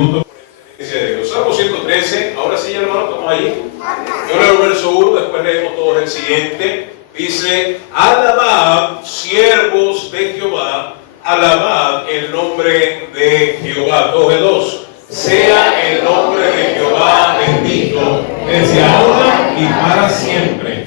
atributos de Dios. Salmo 113, ahora sí, hermano, estamos ahí. Yo leo el verso 1, después leemos todos el siguiente. Dice: alabad, siervos de Jehová, alabad el nombre de Jehová. Todos el 2. Sea el nombre de Jehová bendito desde ahora y para siempre.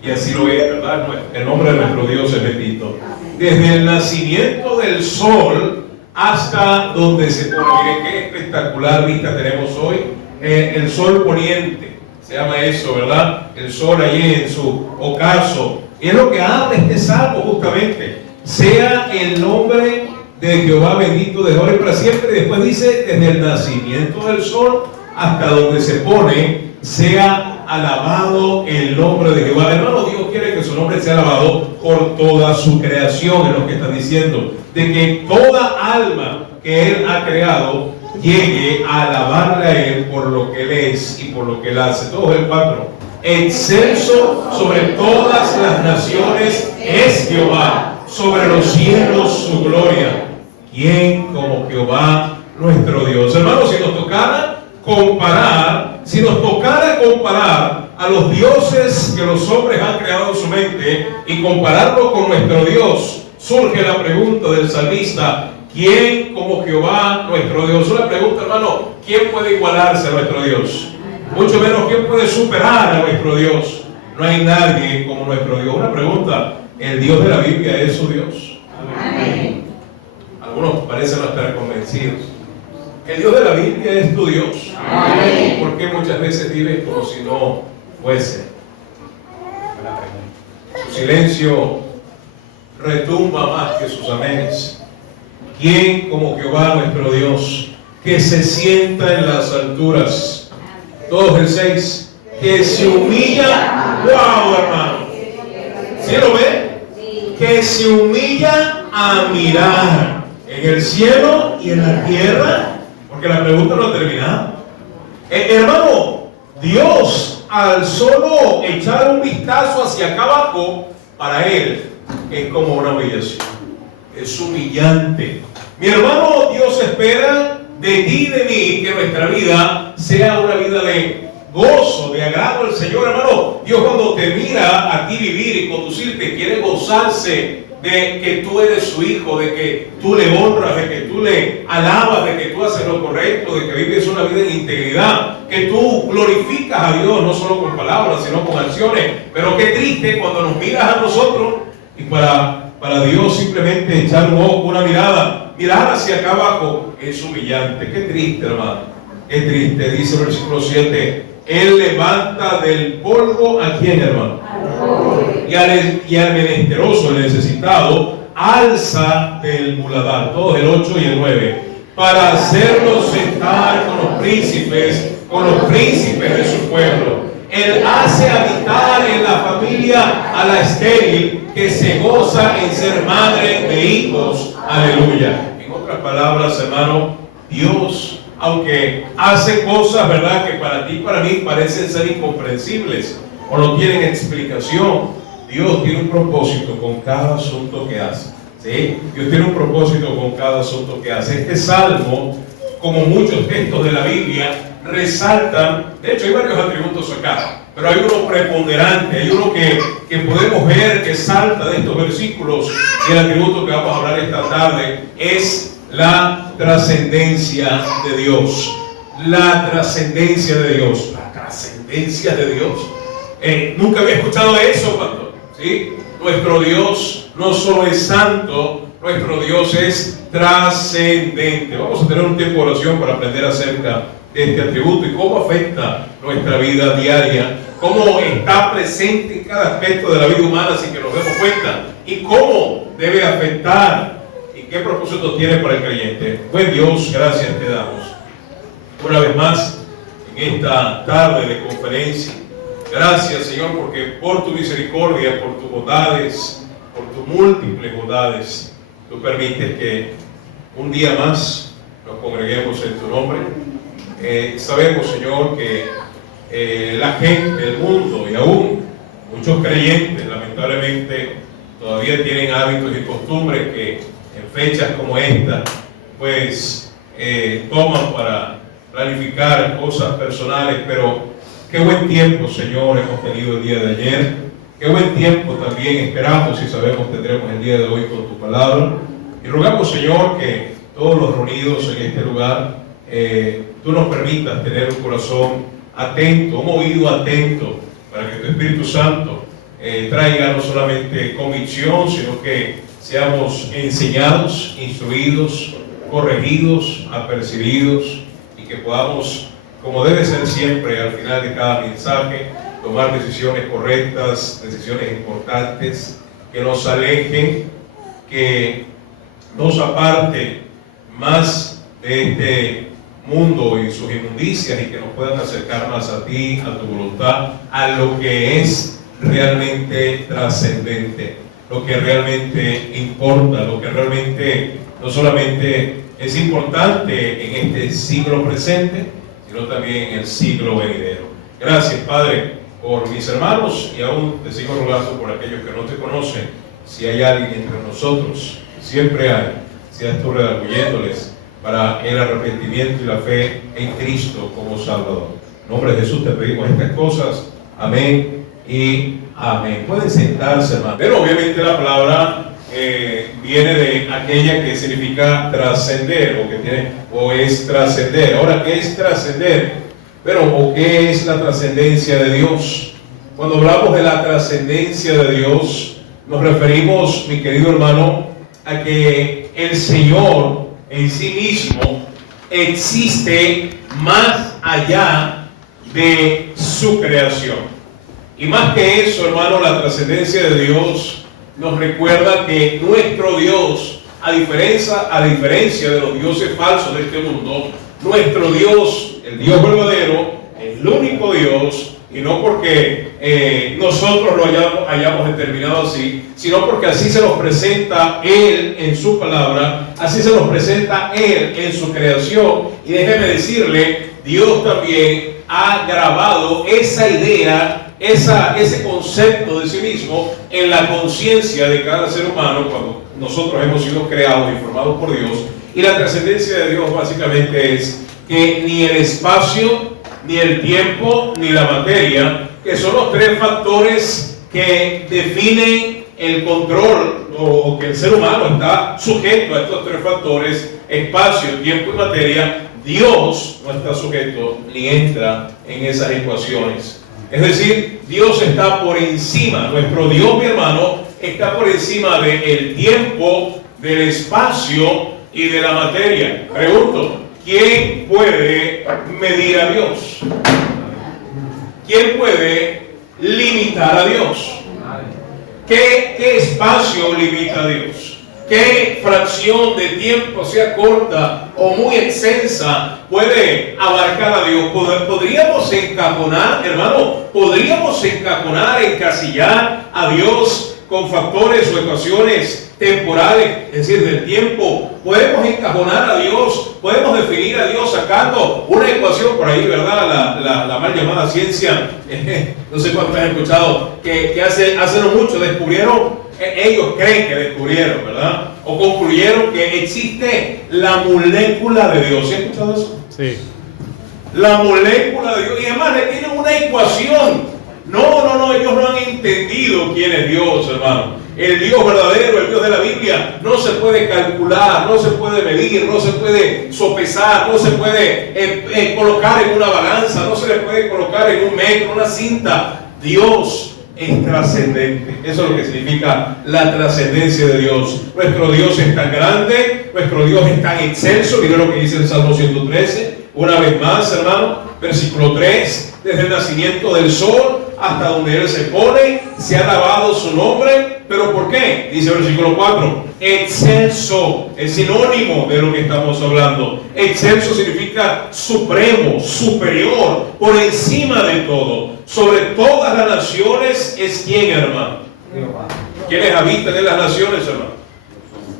Y así lo es, ¿verdad? El nombre de nuestro Dios es bendito. Desde el nacimiento del sol hasta donde se pone. Miren qué espectacular vista tenemos hoy. El sol poniente, se llama eso, ¿verdad? El sol allí en su ocaso. Y es lo que habla este salmo justamente. Sea el nombre de Jehová bendito desde ahora y para siempre. Y después dice: desde el nacimiento del sol hasta donde se pone, sea alabado el nombre de Jehová. Hermano, Dios quiere que su nombre sea alabado por toda su creación, es lo que está diciendo, de que toda alma que Él ha creado llegue a alabarle a Él por lo que Él es y por lo que Él hace. Todos el 4. Excelso sobre todas las naciones es Jehová, sobre los cielos su gloria. ¿Quién como Jehová nuestro Dios? Hermanos, si nos tocara comparar a los dioses que los hombres han creado en su mente y compararlo con nuestro Dios, surge la pregunta del salmista: ¿quién como Jehová nuestro Dios? Una pregunta, hermano: ¿quién puede igualarse a nuestro Dios? Mucho menos, ¿quién puede superar a nuestro Dios? No hay nadie como nuestro Dios. Una pregunta: ¿el Dios de la Biblia es su Dios? Amén. Algunos parecen no estar convencidos. ¿El Dios de la Biblia es tu Dios? Amén. ¿Por qué muchas veces vives como si no fuese? Su silencio retumba más que sus amenes. ¿Quién como Jehová nuestro Dios, que se sienta en las alturas? Todos el 6. Que se humilla. ¡Wow, hermano! ¿Sí lo ve? Que se humilla a mirar en el cielo y en la tierra. Porque la pregunta no ha terminado. Hermano, Dios, al solo echar un vistazo hacia acá abajo, para Él es como una humillación. Es humillante. Mi hermano, Dios espera de ti y de mí que nuestra vida sea una vida de gozo, de agrado al Señor. Hermano, Dios cuando te mira a ti vivir y conducirte, quiere gozarse de que tú eres su hijo, de que tú le honras, de que tú le alabas, de que tú haces lo correcto, de que vives una vida en integridad, que tú glorificas a Dios no solo con palabras, sino con acciones. Pero qué triste cuando nos miras a nosotros y para Dios simplemente echar un ojo, una mirada, mirar hacia acá abajo es humillante. Qué triste, hermano, qué triste. Dice el versículo 7: Él levanta del polvo ¿a quién, hermano? Y al menesteroso, el necesitado, alza del muladar. Todos el 8 y el 9. Para hacerlos sentar con los príncipes de su pueblo. Él hace habitar en la familia a la estéril, que se goza en ser madre de hijos. Aleluya. En otras palabras, hermano, Dios, aunque hace cosas, ¿verdad?, que para ti y para mí parecen ser incomprensibles o no tienen explicación, Dios tiene un propósito con cada asunto que hace. ¿Sí? Dios tiene un propósito con cada asunto que hace. Este salmo, como muchos textos de la Biblia, resaltan, de hecho hay varios atributos acá, pero hay uno preponderante, hay uno que podemos ver que salta de estos versículos, y el atributo que vamos a hablar esta tarde es la trascendencia de Dios. La trascendencia de Dios. La trascendencia de Dios. Nunca había escuchado eso, pastor. ¿Sí? Nuestro Dios no solo es santo, nuestro Dios es trascendente. Vamos a tener un tiempo de oración para aprender acerca de este atributo y cómo afecta nuestra vida diaria, cómo está presente en cada aspecto de la vida humana sin que nos demos cuenta, y cómo debe afectar y qué propósito tiene para el creyente. Buen Dios, gracias te damos una vez más en esta tarde de conferencia. Gracias, Señor, porque por tu misericordia, por tus bondades, por tus múltiples bondades, tú permites que un día más nos congreguemos en tu nombre. Sabemos, Señor, que la gente, el mundo y aún muchos creyentes, lamentablemente, todavía tienen hábitos y costumbres que en fechas como esta, pues toman para planificar cosas personales, pero qué buen tiempo, Señor, hemos tenido el día de ayer. Qué buen tiempo también esperamos y sabemos tendremos el día de hoy con tu palabra. Y rogamos, Señor, que todos los reunidos en este lugar, tú nos permitas tener un corazón atento, un oído atento, para que tu Espíritu Santo traiga no solamente convicción, sino que seamos enseñados, instruidos, corregidos, apercibidos, y que podamos, como debe ser siempre al final de cada mensaje, tomar decisiones correctas, decisiones importantes, que nos alejen, que nos aparten más de este mundo y sus inmundicias, y que nos puedan acercar más a ti, a tu voluntad, a lo que es realmente trascendente, lo que realmente importa, lo que realmente no solamente es importante en este siglo presente, sino también en el siglo venidero. Gracias, Padre, por mis hermanos, y aún te sigo rogando por aquellos que no te conocen. Si hay alguien entre nosotros, siempre hay, seas tú redarguyéndoles para el arrepentimiento y la fe en Cristo como Salvador. En nombre de Jesús te pedimos estas cosas. Amén y amén. Pueden sentarse, hermano. Pero obviamente la palabra viene de aquella que significa trascender, o es trascender. Ahora, ¿qué es trascender? Pero, ¿o qué es la trascendencia de Dios? Cuando hablamos de la trascendencia de Dios, nos referimos, mi querido hermano, a que el Señor en sí mismo existe más allá de su creación. Y más que eso, hermano, la trascendencia de Dios nos recuerda que nuestro Dios, a diferencia de los dioses falsos de este mundo, nuestro Dios, el Dios verdadero, el único Dios, y no porque nosotros lo hayamos determinado así, sino porque así se nos presenta Él en su palabra, así se nos presenta Él en su creación. Y déjeme decirle, Dios también ha grabado esa idea, ese concepto de sí mismo en la conciencia de cada ser humano cuando nosotros hemos sido creados y formados por Dios. Y la trascendencia de Dios básicamente es que ni el espacio, ni el tiempo, ni la materia, que son los tres factores que definen el control, o que el ser humano está sujeto a estos tres factores, espacio, tiempo y materia, Dios no está sujeto ni entra en esas ecuaciones. Es decir, Dios está por encima, nuestro Dios, mi hermano, está por encima del tiempo, del espacio y de la materia. Pregunto, ¿quién puede medir a Dios? ¿Quién puede limitar a Dios? ¿Qué espacio limita a Dios? ¿Qué fracción de tiempo, sea corta o muy extensa, puede abarcar a Dios? ¿Podríamos encajonar, hermano, encasillar a Dios con factores o ecuaciones temporales, es decir, del tiempo? Podemos encajonar a Dios, podemos definir a Dios sacando una ecuación por ahí, ¿verdad? La mal llamada ciencia, no sé cuántos han escuchado, que hace no mucho descubrieron, ellos creen que descubrieron, ¿verdad? O concluyeron que existe la molécula de Dios. ¿Sí han escuchado eso? Sí. La molécula de Dios. Y además le tienen una ecuación. No, ellos no han entendido quién es Dios, hermano. El Dios verdadero, el Dios de la Biblia, no se puede calcular, no se puede medir, no se puede sopesar, no se puede colocar en una balanza, no se le puede colocar en un metro, una cinta. Dios es trascendente. Eso es lo que significa la trascendencia de Dios. Nuestro Dios es tan grande, nuestro Dios es tan excelso. Miren lo que dice el Salmo 113. Una vez más, hermano, versículo 3. Desde el nacimiento del sol hasta donde Él se pone, se ha alabado su nombre. ¿Pero por qué? Dice el versículo 4. Excelso es sinónimo de lo que estamos hablando. Excelso significa supremo, superior, por encima de todo. Sobre todas las naciones es quien, hermano. ¿Quiénes habitan en las naciones, hermano?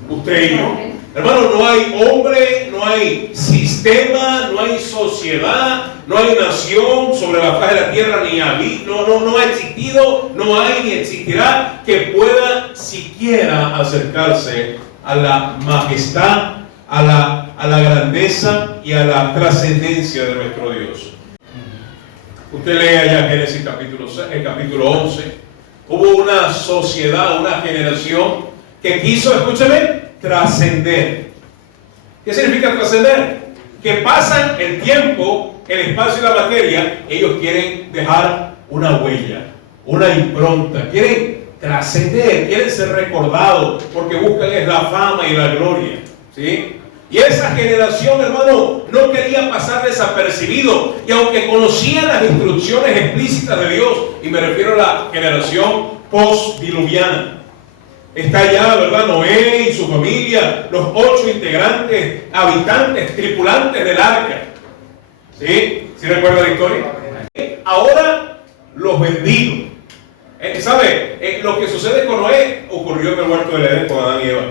Usted y yo. Hermano, no hay hombre, no hay sistema, no hay sociedad, no hay nación sobre la faz de la tierra, no ha existido, no hay ni existirá que pueda siquiera acercarse a la majestad, a la a la grandeza y a la trascendencia de nuestro Dios. Usted lee allá Génesis capítulo 11. Hubo una sociedad, una generación que quiso, escúcheme, trascender. ¿Qué significa trascender? Que pasan el tiempo, el espacio y la materia, ellos quieren dejar una huella, una impronta, quieren trascender, quieren ser recordados, porque buscan es la fama y la gloria, ¿sí? Y esa generación, hermano, no quería pasar desapercibido, y aunque conocían las instrucciones explícitas de Dios, y me refiero a la generación post-diluviana, está allá, ¿verdad? Noé y su familia, los 8 integrantes, habitantes, tripulantes del arca. ¿Sí? ¿Sí recuerda la historia? Ahora los bendigo. ¿Sabe? Lo que sucede con Noé ocurrió en el huerto del Edén con Adán y Eva.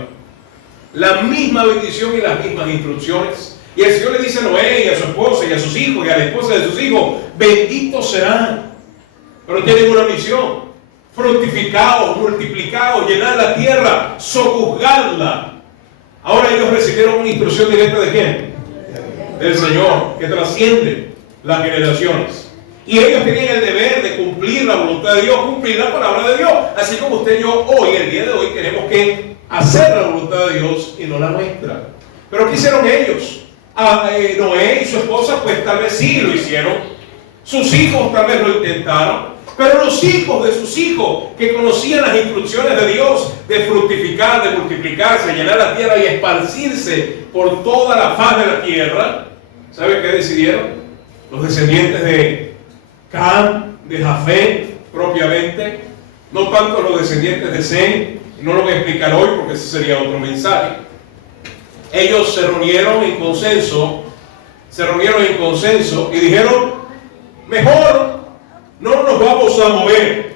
La misma bendición y las mismas instrucciones. Y el Señor le dice a Noé y a su esposa y a sus hijos y a la esposa de sus hijos: benditos serán. Pero tienen una misión: fructificaos, multiplicaos, llenar la tierra, sojuzgarla. Ahora ellos recibieron una instrucción directa ¿de quién? Del Señor, que trasciende las generaciones. Y ellos tenían el deber de cumplir la voluntad de Dios, cumplir la palabra de Dios. Así como usted y yo hoy, el día de hoy, tenemos que hacer la voluntad de Dios y no la nuestra. Pero ¿qué hicieron ellos? Noé y su esposa, pues tal vez sí lo hicieron. Sus hijos tal vez lo intentaron. Pero los hijos de sus hijos, que conocían las instrucciones de Dios de fructificar, de multiplicarse, llenar la tierra y esparcirse por toda la faz de la tierra, ¿sabe qué decidieron? Los descendientes de Cam, de Jafet propiamente, no tanto los descendientes de Sem, no lo voy a explicar hoy porque ese sería otro mensaje. Ellos se reunieron en consenso y dijeron: mejor no nos vamos a mover.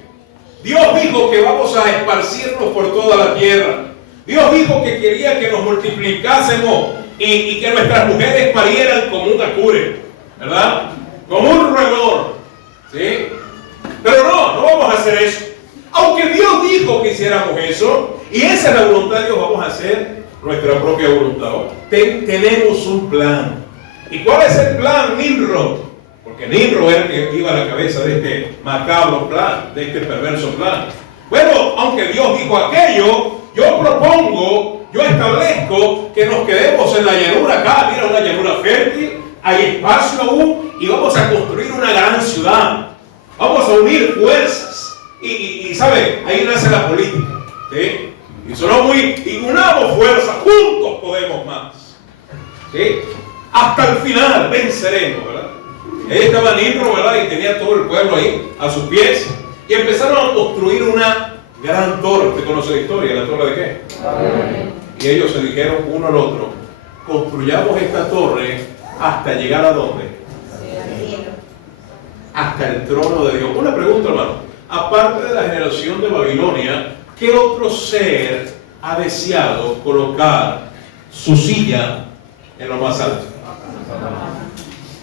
Dios dijo que vamos a esparcirnos por toda la tierra. Dios dijo que quería que nos multiplicásemos y que nuestras mujeres parieran como un acure, ¿verdad? Como un roedor, ¿sí? Pero no vamos a hacer eso. Aunque Dios dijo que hiciéramos eso, y esa es la voluntad de Dios, vamos a hacer nuestra propia voluntad. Tenemos un plan. ¿Y cuál es el plan, Nimrod? Porque Nimrod era el que iba a la cabeza de este macabro plan, de este perverso plan. Bueno, aunque Dios dijo aquello, yo establezco que nos quedemos en la llanura acá. Mira, una llanura fértil, hay espacio aún, y vamos a construir una gran ciudad. Vamos a unir fuerzas. Y ¿sabe? Ahí nace la política, ¿sí? Y unamos fuerzas, juntos podemos más, ¿sí? Hasta el final venceremos, ¿verdad? Ahí estaba Nimrod, ¿verdad? Y tenía todo el pueblo ahí a sus pies. Y empezaron a construir una gran torre. ¿Usted conoce la historia? ¿La torre de qué? Amén. Y ellos se dijeron uno al otro: construyamos esta torre hasta llegar ¿a dónde? Hasta el trono de Dios. Una pregunta, hermano. Aparte de la generación de Babilonia, ¿qué otro ser ha deseado colocar su silla en lo más alto?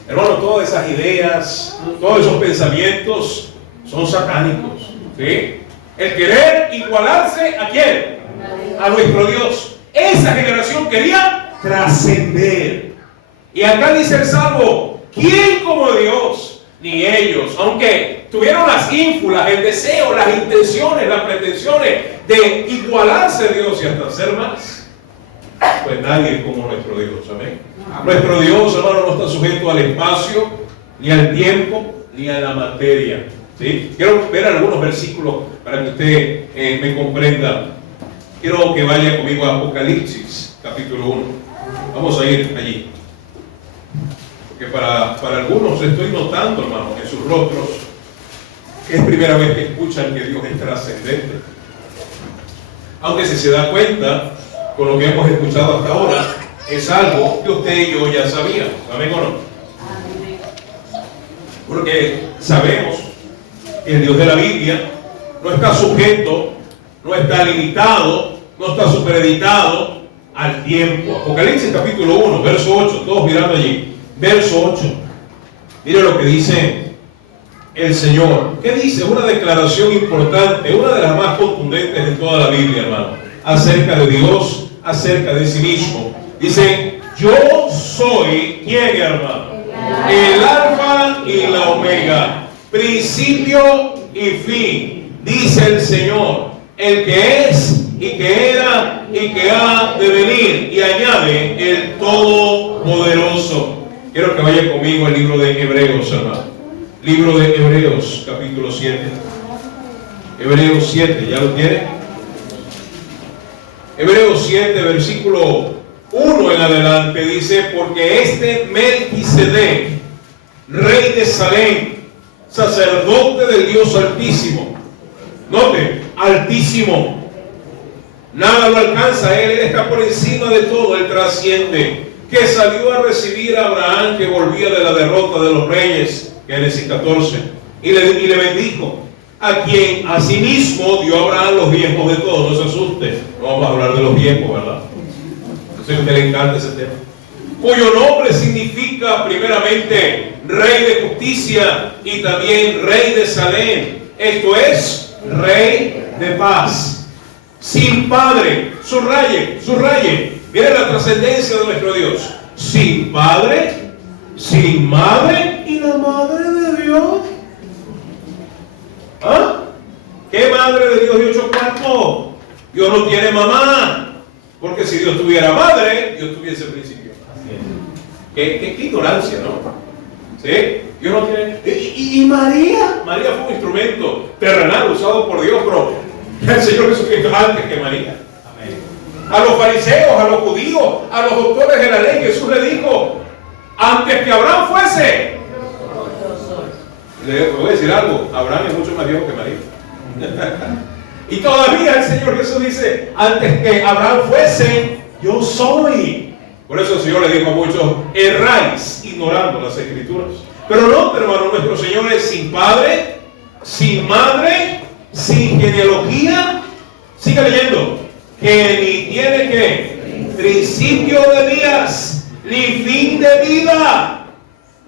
Hermano, todas esas ideas, todos esos pensamientos son satánicos, ¿sí? El querer igualarse ¿a quién? A nuestro Dios. Esa generación quería trascender. Y acá dice el Salmo: ¿quién como Dios? Ni ellos, aunque tuvieron las ínfulas, el deseo, las intenciones, las pretensiones de igualarse a Dios y hasta ser más, pues nadie como nuestro Dios, amén. Nuestro Dios, hermano, no está sujeto al espacio, ni al tiempo, ni a la materia, ¿sí? Quiero ver algunos versículos para que usted me comprenda. Quiero que vaya conmigo a Apocalipsis, capítulo 1. Vamos a ir allí. Porque para algunos estoy notando, hermano, en sus rostros, que es primera vez que escuchan que Dios es trascendente. Aunque si se da cuenta, con lo que hemos escuchado hasta ahora, es algo que usted y yo ya sabíamos. ¿Saben o no? Porque sabemos que el Dios de la Biblia no está sujeto, no está limitado, no está supereditado al tiempo. Apocalipsis capítulo 1, verso 8, todos mirando allí. Verso 8. Mire lo que dice el Señor. ¿Qué dice? Una declaración importante, una de las más contundentes de toda la Biblia, hermano, acerca de Dios, acerca de sí mismo. Dice: Yo soy, ¿quién, hermano? El alfa y la omega, principio y fin, dice el Señor, el que es y que era y que ha de venir, y añade el Todopoderoso. Quiero que vaya conmigo al libro de Hebreos, hermano. Libro de Hebreos, capítulo 7. Hebreos 7, ¿ya lo tiene? Hebreos 7, versículo 1 en adelante, dice: porque este Melquisedec, rey de Salem, sacerdote del Dios Altísimo, note, Altísimo, nada lo alcanza a él está por encima de todo, él trasciende, que salió a recibir a Abraham, que volvía de la derrota de los reyes, Génesis 14, y le bendijo, a quien asimismo dio a Abraham los diezmos de todo. No se asuste, no vamos a hablar de los diezmos, ¿verdad? Yo sé que a usted le encanta ese tema. Cuyo nombre significa primeramente Rey de Justicia y también Rey de Salem, esto es, Rey de Paz, sin padre, subraye, mire la trascendencia de nuestro Dios, sin padre, sin madre, y la madre de Dios. ¿Ah? ¿Qué madre de Dios dio 8 cuartos? Dios no tiene mamá, porque si Dios tuviera madre, Dios tuviese principio. ¿Qué ignorancia, ¿no? ¿Sí? Dios no tiene. ¿Y María? María fue un instrumento terrenal usado por Dios, pero el Señor Jesucristo es antes que María. A los fariseos, a los judíos, a los doctores de la ley, Jesús le dijo: antes que Abraham fuese. Le voy a decir algo: Abraham es mucho más viejo que María. Y todavía el Señor Jesús dice: antes que Abraham fuese, yo soy. Por eso el Señor le dijo a muchos: erráis ignorando las Escrituras. Pero no, hermano, nuestro Señor es sin padre, sin madre, sin genealogía. Siga leyendo. Que ni tiene que principio de días, ni fin de vida.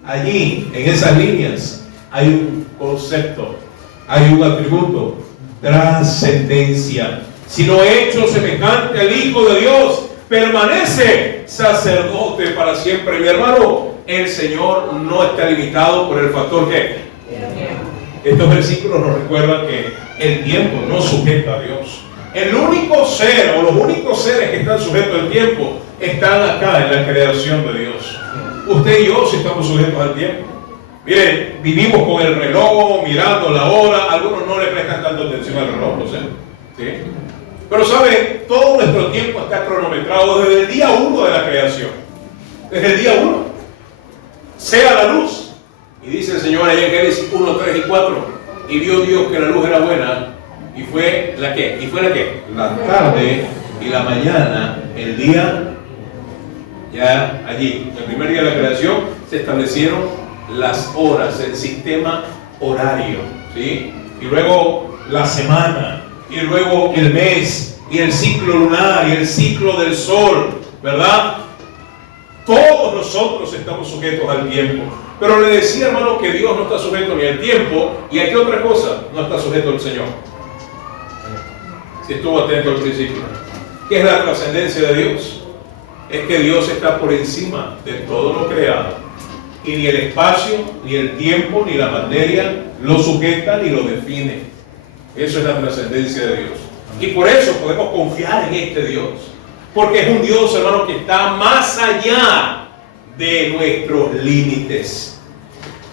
Allí, en esas líneas, hay un concepto, hay un atributo: trascendencia. Sino hecho semejante al Hijo de Dios, permanece sacerdote para siempre. Mi hermano, el Señor no está limitado por el factor que. Estos versículos nos recuerdan que el tiempo no sujeta a Dios. El único ser, o los únicos seres que están sujetos al tiempo, están acá en la creación de Dios. Usted y yo sí estamos sujetos al tiempo. Miren, vivimos con el reloj, mirando la hora. Algunos no le prestan tanta atención al reloj, no sé. ¿Sí? Pero saben, todo nuestro tiempo está cronometrado desde el día 1 de la creación. Desde el día 1. Sea la luz. Y dice el Señor allá en Génesis 1, 3 y 4. Y vio Dios que la luz era buena. ¿Y fue la qué? ¿Y fue la qué? La tarde y la mañana, el día, ya allí, el primer día de la creación, se establecieron las horas, el sistema horario, ¿sí? Y luego la semana, y luego el mes, y el ciclo lunar, y el ciclo del sol, ¿verdad? Todos nosotros estamos sujetos al tiempo. Pero le decía, hermano, que Dios no está sujeto ni al tiempo, y a qué otra cosa no está sujeto el Señor. Si estuvo atento al principio. ¿Qué es la trascendencia de Dios? Es que Dios está por encima de todo lo creado. Y ni el espacio, ni el tiempo, ni la materia lo sujeta ni lo define. Eso es la trascendencia de Dios. Y por eso podemos confiar en este Dios. Porque es un Dios, hermano, que está más allá de nuestros límites.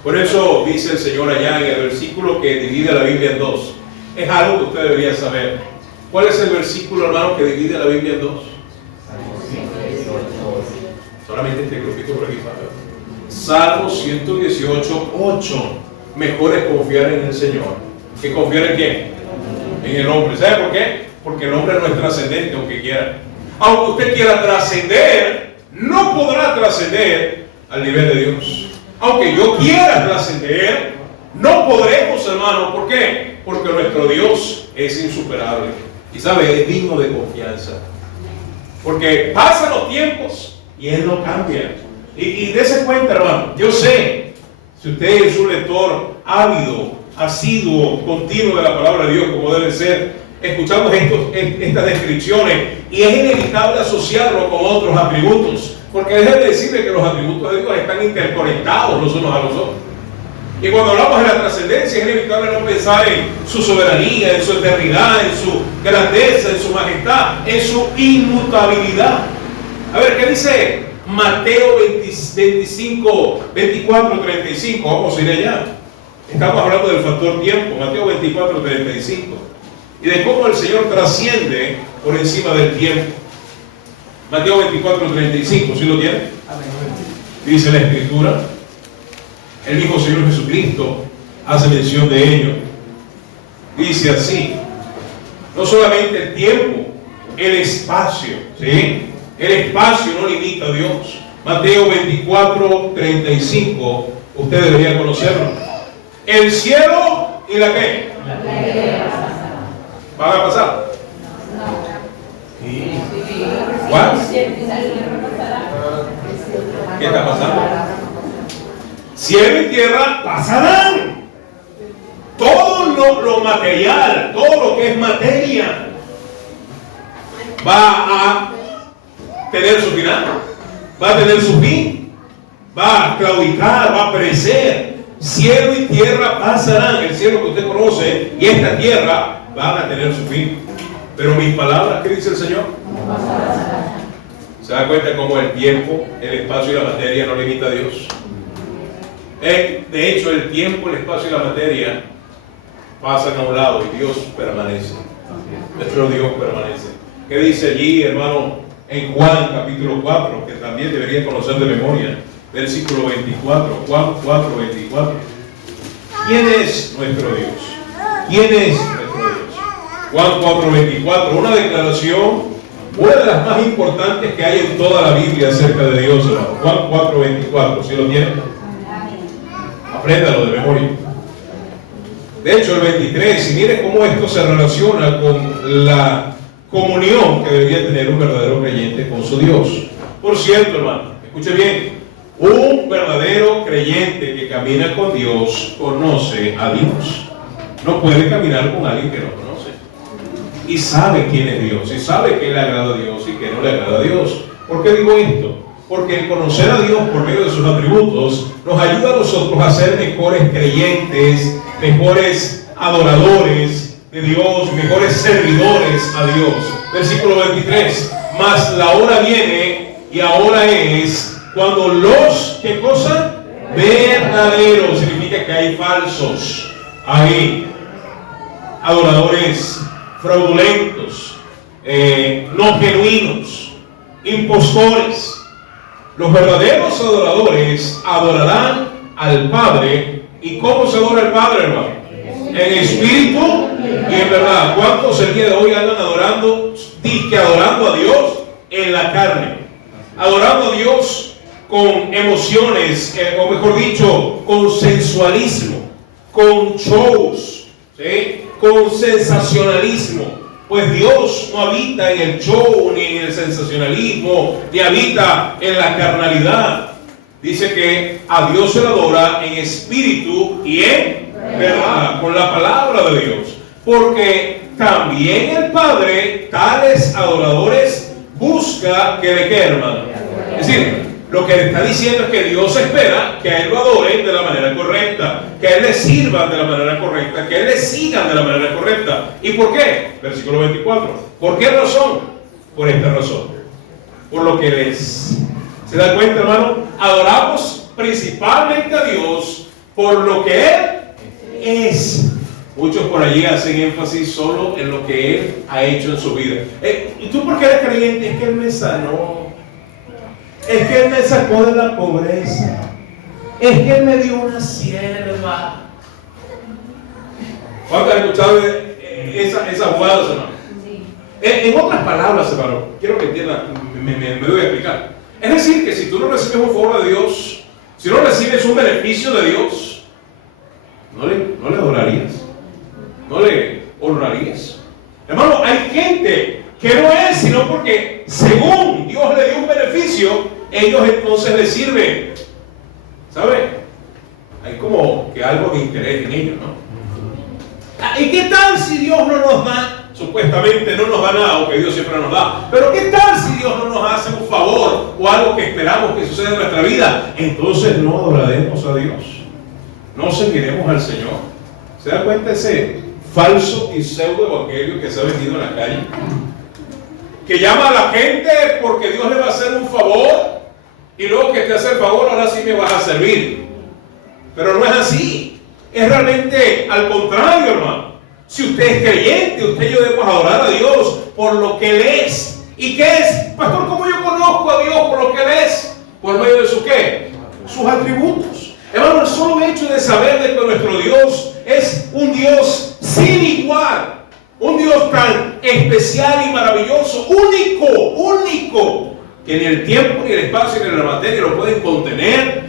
Por eso dice el Señor allá en el versículo que divide la Biblia en dos. Es algo que usted debería saber. ¿Cuál es el versículo, hermano, que divide la Biblia en dos? Solamente este grupito por aquí. Salmo 118, 8. Mejor es confiar en el Señor que confiar en quién. En el hombre. ¿Sabe por qué? Porque el hombre no es trascendente, aunque quiera. Aunque usted quiera trascender, no podrá trascender al nivel de Dios. Aunque yo quiera trascender, no podremos, hermano. ¿Por qué? Porque nuestro Dios es insuperable. Y sabe, es digno de confianza. Porque pasan los tiempos y Él no cambia. Y dése cuenta, hermano. Yo sé, si usted es un lector ávido, asiduo, continuo de la palabra de Dios, como debe ser, escuchamos estas descripciones y es inevitable asociarlo con otros atributos, Porque deje de decirle que los atributos de Dios están interconectados los unos a los otros. Y cuando hablamos de la trascendencia, es inevitable no pensar en su soberanía, en su eternidad, en su grandeza, en su majestad, en su inmutabilidad. A ver, ¿qué dice Mateo 25, 24, 35? Vamos a ir allá. Estamos hablando del factor tiempo, Mateo 24, 35. Y de cómo el Señor trasciende por encima del tiempo. Mateo 24, 35, ¿sí lo tiene? Dice la Escritura. El mismo Señor Jesucristo hace mención de ello. Dice así: no solamente el tiempo, el espacio, ¿sí? El espacio no limita a Dios. Mateo 24, 35, usted debería conocerlo. El cielo y la qué. ¿Van a pasar? Sí. ¿Cuál? ¿Qué está pasando? Cielo y tierra pasarán. Todo lo material, todo lo que es materia, va a tener su final, va a tener su fin, va a claudicar, va a perecer. Cielo y tierra pasarán. El cielo que usted conoce y esta tierra van a tener su fin. Pero mis palabras, ¿qué dice el Señor? ¿Se da cuenta cómo el tiempo, el espacio y la materia no limita a Dios? De hecho, el tiempo, el espacio y la materia pasan a un lado y Dios permanece. Nuestro Dios permanece. ¿Qué dice allí, hermano, en Juan capítulo 4, que también deberían conocer de memoria, versículo 24, Juan 4, 24? ¿Quién es nuestro Dios? ¿Quién es nuestro Dios? Juan 4, 24, una declaración, una de las más importantes que hay en toda la Biblia acerca de Dios, hermano. Juan 4, 24, ¿sí lo tienen? Apréndalo de memoria. De hecho, el 23, y mire cómo esto se relaciona con la comunión que debería tener un verdadero creyente con su Dios. Por cierto, hermano, escuche bien, un verdadero creyente que camina con Dios conoce a Dios. No puede caminar con alguien que no conoce. Y sabe quién es Dios, y sabe qué le agrada a Dios y qué no le agrada a Dios. ¿Por qué digo esto? Porque el conocer a Dios por medio de sus atributos nos ayuda a nosotros a ser mejores creyentes, mejores adoradores de Dios, mejores servidores a Dios. Versículo 23. Mas la hora viene y ahora es cuando los, ¿qué cosa? Verdaderos, significa que hay falsos, hay adoradores fraudulentos, no genuinos, impostores. Los verdaderos adoradores adorarán al Padre. ¿Y cómo se adora al Padre, hermano? En espíritu y en verdad. ¿Cuántos el día de hoy andan adorando, disque adorando a Dios en la carne? Adorando a Dios con emociones, o mejor dicho, con sensualismo, con shows, ¿sí? Con sensacionalismo. Pues Dios no habita en el show, ni en el sensacionalismo, ni habita en la carnalidad. Dice que a Dios se le adora en espíritu y en verdad, con la palabra de Dios. Porque también el Padre, tales adoradores, busca que le quede, hermano. Es decir, lo que le está diciendo es que Dios espera que a Él lo adoren de la manera correcta, que a Él le sirvan de la manera correcta, que a Él le sigan de la manera correcta. ¿Y por qué? Versículo 24. ¿Por qué razón? Por esta razón. Por lo que Él es. ¿Se da cuenta, hermano? Adoramos principalmente a Dios por lo que Él es. Muchos por allí hacen énfasis solo en lo que Él ha hecho en su vida. ¿Y tú por qué eres creyente? Es que Él me sanó. Es que Él me sacó de la pobreza. Es que Él me dio una sierva. ¿Cuántos han escuchado esas jugadas, hermano? Sí. En otras palabras, hermano, quiero que entiendan, me voy a explicar. Es decir, que si tú no recibes un favor de Dios, si no recibes un beneficio de Dios, no le adorarías, no le honrarías. Hermano, hay gente que no es sino porque según Dios le dio un beneficio, ellos entonces le sirven. ¿Sabe? Hay como que algo de interés en ellos, ¿no? ¿Y qué tal si Dios no nos da supuestamente no nos da nada, o que Dios siempre nos da. Pero ¿qué tal si Dios no nos hace un favor o algo que esperamos que suceda en nuestra vida? Entonces no adoraremos a Dios, no seguiremos al Señor. ¿Se da cuenta ese falso y pseudo evangelio que se ha vendido en la calle? Que llama a la gente porque Dios le va a hacer un favor y luego que te hace el favor, ahora sí me vas a servir. Pero no es así, es realmente al contrario, hermano. Si usted es creyente, usted y yo debemos adorar a Dios por lo que Él es. ¿Y qué es? Pastor, ¿cómo yo conozco a Dios por lo que Él es? Por medio de su ¿qué? Sus atributos. Hermano, el solo hecho de saber de que nuestro Dios es un Dios sin igual, un Dios tan especial y maravilloso, único, que ni el tiempo, ni el espacio, ni la materia lo pueden contener.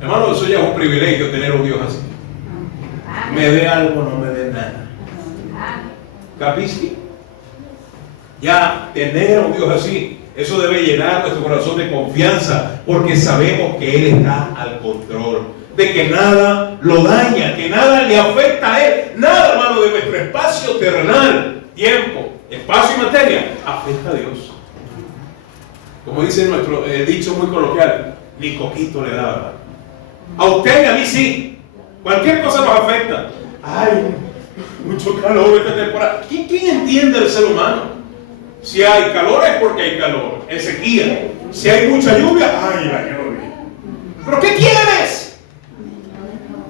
Hermano, eso ya es un privilegio tener un Dios así. Me dé algo, no me dé nada. ¿Capiste? Ya tener a un Dios así, eso debe llenar nuestro corazón de confianza, porque sabemos que Él está al control, de que nada lo daña, que nada le afecta a Él, nada, hermano, de nuestro espacio terrenal, tiempo, espacio y materia, afecta a Dios. Como dice nuestro dicho muy coloquial, ni coquito le da, ¿verdad? A usted y a mí sí, cualquier cosa nos afecta. Ay, mucho calor esta temporada. ¿Quién entiende el ser humano? Si hay calor es porque hay calor, en sequía. Si hay mucha lluvia, ay, la lluvia. ¿Pero qué quieres?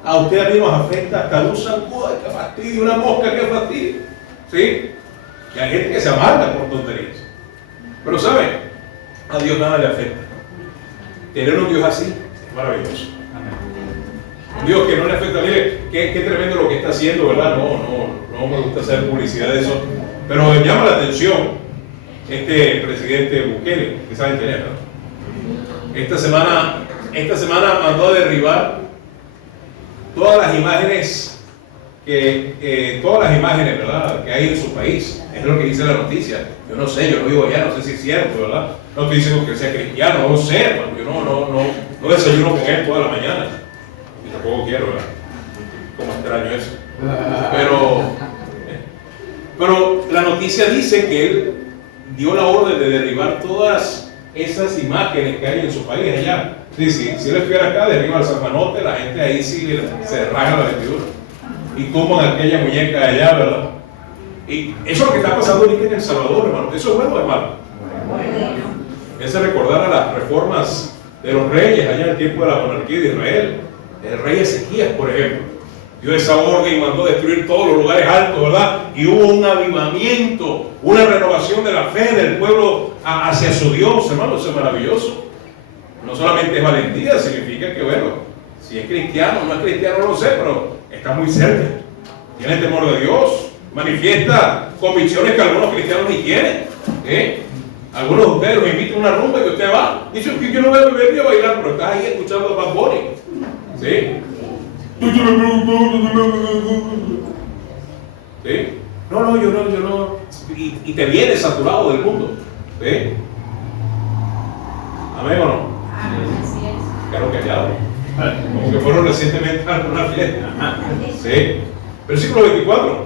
A usted a mí nos afecta hasta un zancudo, qué fastidio, una mosca, qué fastidio. ¿Sí? Y hay gente que se amarga por tonterías. Pero ¿sabe? A Dios nada le afecta. Tener un Dios así es maravilloso. Un Dios que no le afecta. Mire, qué tremendo lo que está haciendo, ¿verdad? No me gusta hacer publicidad de eso. Pero me llama la atención este presidente Bukele, que saben quién es, ¿no? Esta semana mandó a derribar todas las imágenes ¿verdad?, que hay en su país. Es lo que dice la noticia. Yo no sé, yo no vivo allá, no sé si es cierto, ¿verdad? No estoy diciendo que sea cristiano, no lo sé, hermano. Yo no desayuno con él toda la mañana. Y tampoco quiero, ¿verdad? Como extraño eso. Pero la noticia dice que él dio la orden de derribar todas esas imágenes que hay en su país allá. Sí, si él estuviera acá, derriba el Zapanote, la gente ahí sí se raja la vestidura. Y toman aquella muñeca de allá, ¿verdad? Y eso es lo que está pasando ahorita en El Salvador, hermano. ¿Eso es bueno o es malo? Es recordar a las reformas de los reyes allá en el tiempo de la monarquía de Israel. El rey Ezequías, por ejemplo, dio esa orden y mandó destruir todos los lugares altos, ¿verdad? Y hubo un avivamiento, una renovación de la fe del pueblo hacia su Dios, hermano. Eso es maravilloso. No solamente es valentía, significa que, bueno, si es cristiano o no es cristiano, no lo sé, pero está muy cerca. Tiene temor de Dios, manifiesta convicciones que algunos cristianos ni tienen. Algunos de ustedes los invitan a una rumba y usted va, y dice que yo no voy a beber ni a bailar, pero estás ahí escuchando a Bad Bunny. ¿Sí? ¿Sí? No, yo no. Y te vienes saturado del mundo. ¿Sí? ¿Amén o no? Claro que callado. Como que fueron recientemente a una fiesta. ¿Sí? Versículo 24.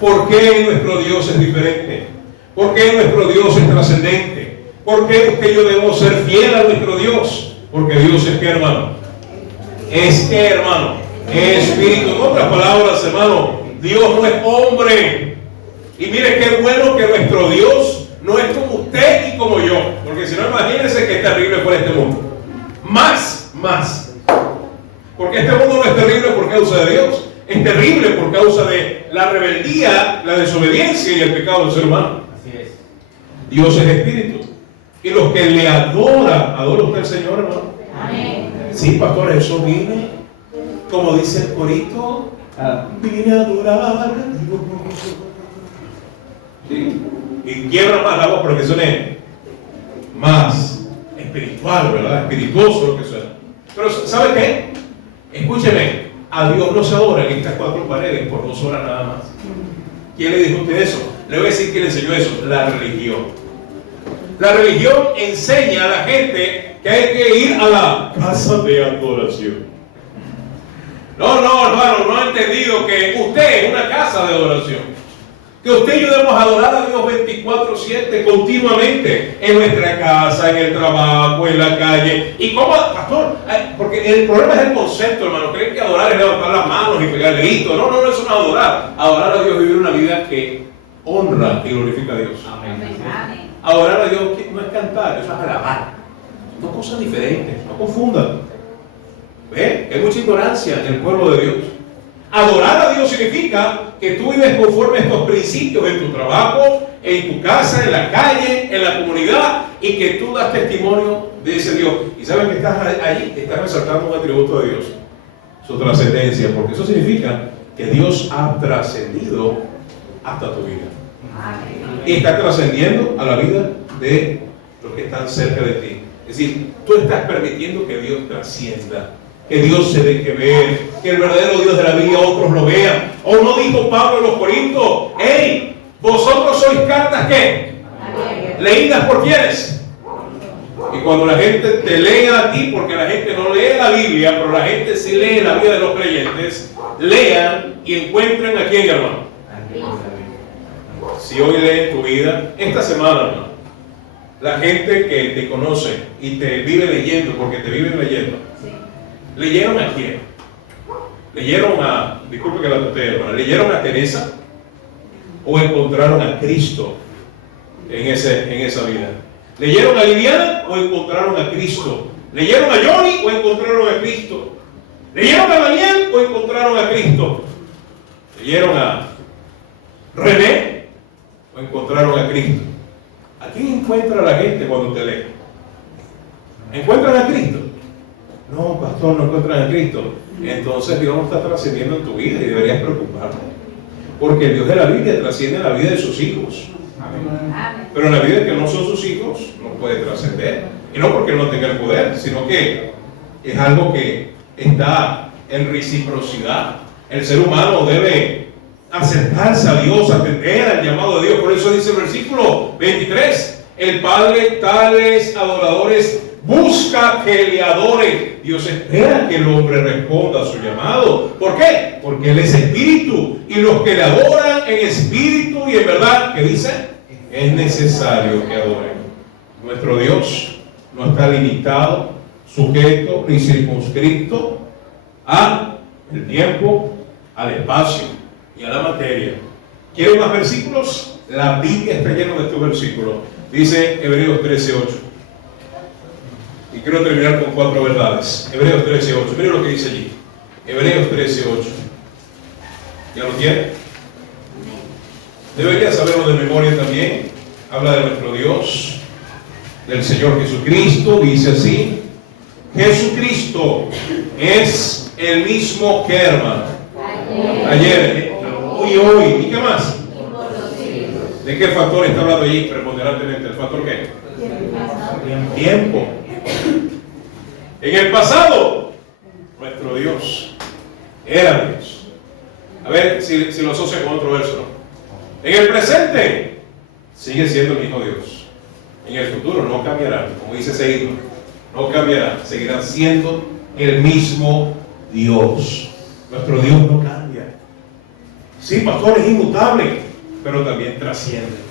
¿Por qué nuestro Dios es diferente? ¿Por qué nuestro Dios es trascendente? ¿Por qué usted y yo debemos ser fieles a nuestro Dios? Porque Dios es que, hermano. Es que, hermano. Es espíritu. En otras palabras, hermano, Dios no es hombre. Y mire qué bueno que nuestro Dios no es como usted y como yo. Porque si no, imagínense que es terrible por este mundo. Más. Porque este mundo no es terrible por causa de Dios. Es terrible por causa de la rebeldía, la desobediencia y el pecado del ser humano. Así es. Dios es espíritu. Y los que le ¿adora usted al Señor, hermano? Amén. Sí, pastor, eso vine. Como dice el corito, vine a adorar a Dios. ¿Sí? Y quiebra más la voz para que suene más espiritual, ¿verdad? Espirituoso lo que suena. Pero ¿sabe qué? Escúcheme, a Dios no se adora en estas cuatro paredes por 2 horas nada más. ¿Quién le dijo a usted eso? Le voy a decir quién le enseñó eso. La religión. La religión enseña a la gente que hay que ir a la casa de adoración. No, hermano, no ha entendido que usted es una casa de adoración. Que usted y yo debemos adorar a Dios 24/7 continuamente, en nuestra casa, en el trabajo, en la calle. ¿Y cómo, pastor? Porque el problema es el concepto, hermano. Creen que adorar es levantar las manos y pegar gritos. No, eso no es adorar. Adorar a Dios es vivir una vida que honra y glorifica a Dios. Amén. Adorar a Dios no es cantar, eso es alabar. Son cosas diferentes, no confundan. ¿Ve? Hay mucha ignorancia en el pueblo de Dios. Adorar a Dios significa que tú vives conforme a estos principios en tu trabajo, en tu casa, en la calle, en la comunidad, y que tú das testimonio de ese Dios. Y sabes que estás ahí, estás resaltando un atributo de Dios, su trascendencia, porque eso significa que Dios ha trascendido hasta tu vida. Y está trascendiendo a la vida de los que están cerca de ti. Es decir, tú estás permitiendo que Dios trascienda, que Dios se deje ver, que el verdadero Dios de la Biblia otros lo vean. ¿O no dijo Pablo en los Corintios? ¡Hey! ¿Vosotros sois cartas qué? ¿Leídas por quiénes? Y cuando la gente te lee a ti, porque la gente no lee la Biblia, pero la gente sí lee la vida de los creyentes, lean y encuentren a quién, hermano. Si hoy leen tu vida, esta semana, hermano, la gente que te conoce y te vive leyendo, porque te viven leyendo, ¿leyeron a quién? ¿Leyeron a, disculpe que la tutee, hermano, ¿leyeron a Teresa? ¿O encontraron a Cristo en esa vida? ¿Leyeron a Liliana o encontraron a Cristo? ¿Leyeron a Johnny o encontraron a Cristo? ¿Leyeron a Daniel o encontraron a Cristo? ¿Leyeron a René o encontraron a Cristo? ¿A quién encuentra la gente cuando te lee? ¿Encuentran a Cristo? No, pastor, no encuentran a Cristo. Entonces Dios no está trascendiendo en tu vida y deberías preocuparte. Porque el Dios de la Biblia trasciende la vida de sus hijos. Amén. Pero en la vida que no son sus hijos no puede trascender. Y no porque no tenga el poder, sino que es algo que está en reciprocidad. El ser humano debe acercarse a Dios, atender al llamado de Dios. Por eso dice el versículo 23: el Padre tales adoradores busca que le adoren. Dios espera que el hombre responda a su llamado. ¿Por qué? Porque Él es espíritu, y los que le adoran en espíritu y en verdad, ¿qué dice? Es necesario que adoren. Nuestro Dios no está limitado, sujeto ni circunscrito al tiempo, al espacio y a la materia. ¿Quieren más versículos? La Biblia está llena de estos versículos. Dice Hebreos 13:8. Y quiero terminar con 4 verdades. Hebreos 13:8. Miren lo que dice allí. Hebreos 13:8. ¿Ya lo tiene? Debería saberlo de memoria también. Habla de nuestro Dios, del Señor Jesucristo. Dice así: Jesucristo es el mismo que hermano. Ayer, hoy. ¿Y qué más? ¿De qué factor está hablando allí preponderantemente? ¿El factor qué? Tiempo. En el pasado, nuestro Dios era Dios. A ver si lo asocia con otro verso, ¿no? En el presente, sigue siendo el mismo Dios. En el futuro no cambiará, como dice ese himno, no cambiará, seguirá siendo el mismo Dios. Nuestro Dios no cambia. Sí, pastor, es inmutable, pero también trasciende.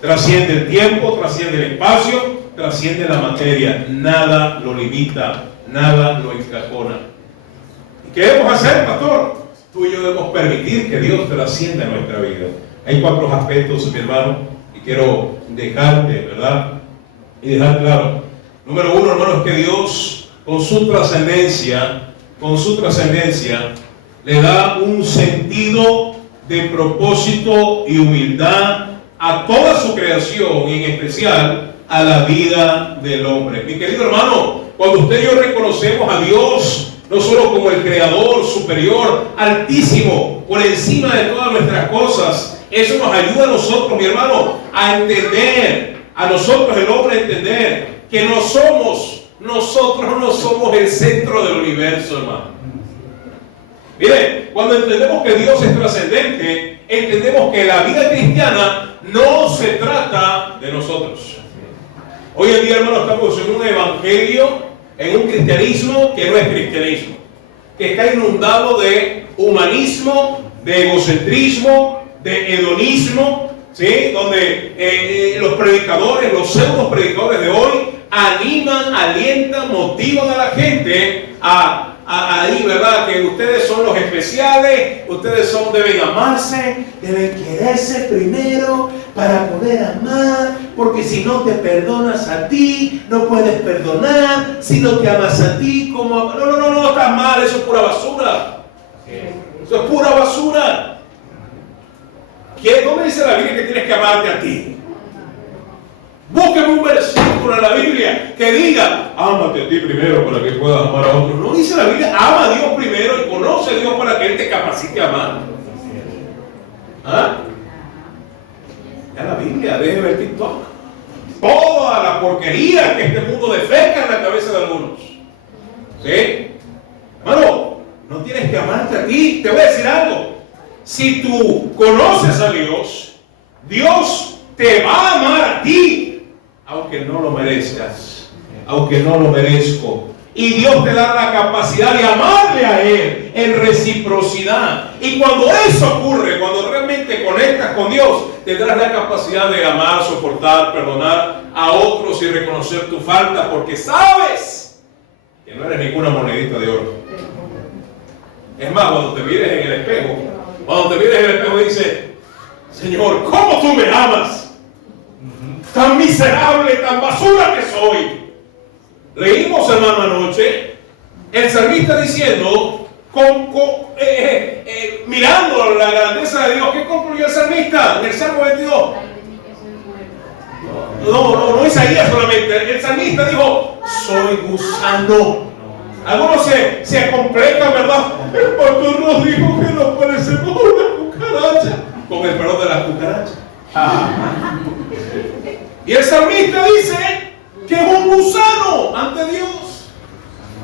Trasciende el tiempo, trasciende el espacio, trasciende la materia. Nada lo limita, nada lo encajona. ¿Y qué debemos hacer, pastor? Tú y yo debemos permitir que Dios trascienda en nuestra vida. Hay 4 aspectos, mi hermano, y quiero dejarte, ¿verdad? Y dejar claro. Número 1, hermano, es que Dios, con su trascendencia, le da un sentido de propósito y humildad a toda su creación, y en especial a la vida del hombre. Mi querido hermano, cuando usted y yo reconocemos a Dios no solo como el creador superior, altísimo, por encima de todas nuestras cosas, eso nos ayuda a nosotros, mi hermano, a entender, a nosotros el hombre a entender que nosotros no somos el centro del universo, hermano. Mire, cuando entendemos que Dios es trascendente, entendemos que la vida cristiana no se trata de nosotros. Hoy en día, hermano, estamos en un evangelio, en un cristianismo que no es cristianismo, que está inundado de humanismo, de egocentrismo, de hedonismo, ¿sí? Donde los predicadores, los pseudo predicadores de hoy animan, alientan, motivan a la gente ahí, ¿verdad? Que ustedes son los especiales, ustedes deben amarse, deben quererse primero para poder amar, porque si no te perdonas a ti, no puedes perdonar, si no te amas a ti, como no, estás mal, eso es pura basura. Eso es pura basura. ¿Dónde dice la Biblia que tienes que amarte a ti? Búsqueme un versículo en la Biblia que diga, ámate a ti primero para que puedas amar a otros. No dice la Biblia, ama a Dios primero y conoce a Dios para que Él te capacite a amar. ¿Ah? Ya la Biblia, deje de ver TikTok. Toda la porquería que este mundo defeca en la cabeza de algunos. ¿Sí? Hermano, no tienes que amarte a ti. Te voy a decir algo. Si tú conoces a Dios, Dios te va a amar a ti. Aunque no lo merezcas, aunque no lo merezco. Y Dios te da la capacidad de amarle a Él en reciprocidad. Y cuando eso ocurre, cuando realmente conectas con Dios, tendrás la capacidad de amar, soportar, perdonar a otros y reconocer tu falta, porque sabes que no eres ninguna monedita de oro. Es más, cuando te mires en el espejo, dices, Señor, ¿cómo tú me amas? Tan miserable, tan basura que soy. Leímos, hermano, anoche el salmista diciendo, mirando la grandeza de Dios. ¿Qué concluyó el salmista en el Salmo 22? No Isaías solamente. El salmista dijo, soy gusano. Algunos se acomplejan, ¿verdad? El pastor nos dijo que nos parecemos una cucaracha. Con el perdón de las cucarachas. Y el salmista dice que es un gusano ante Dios.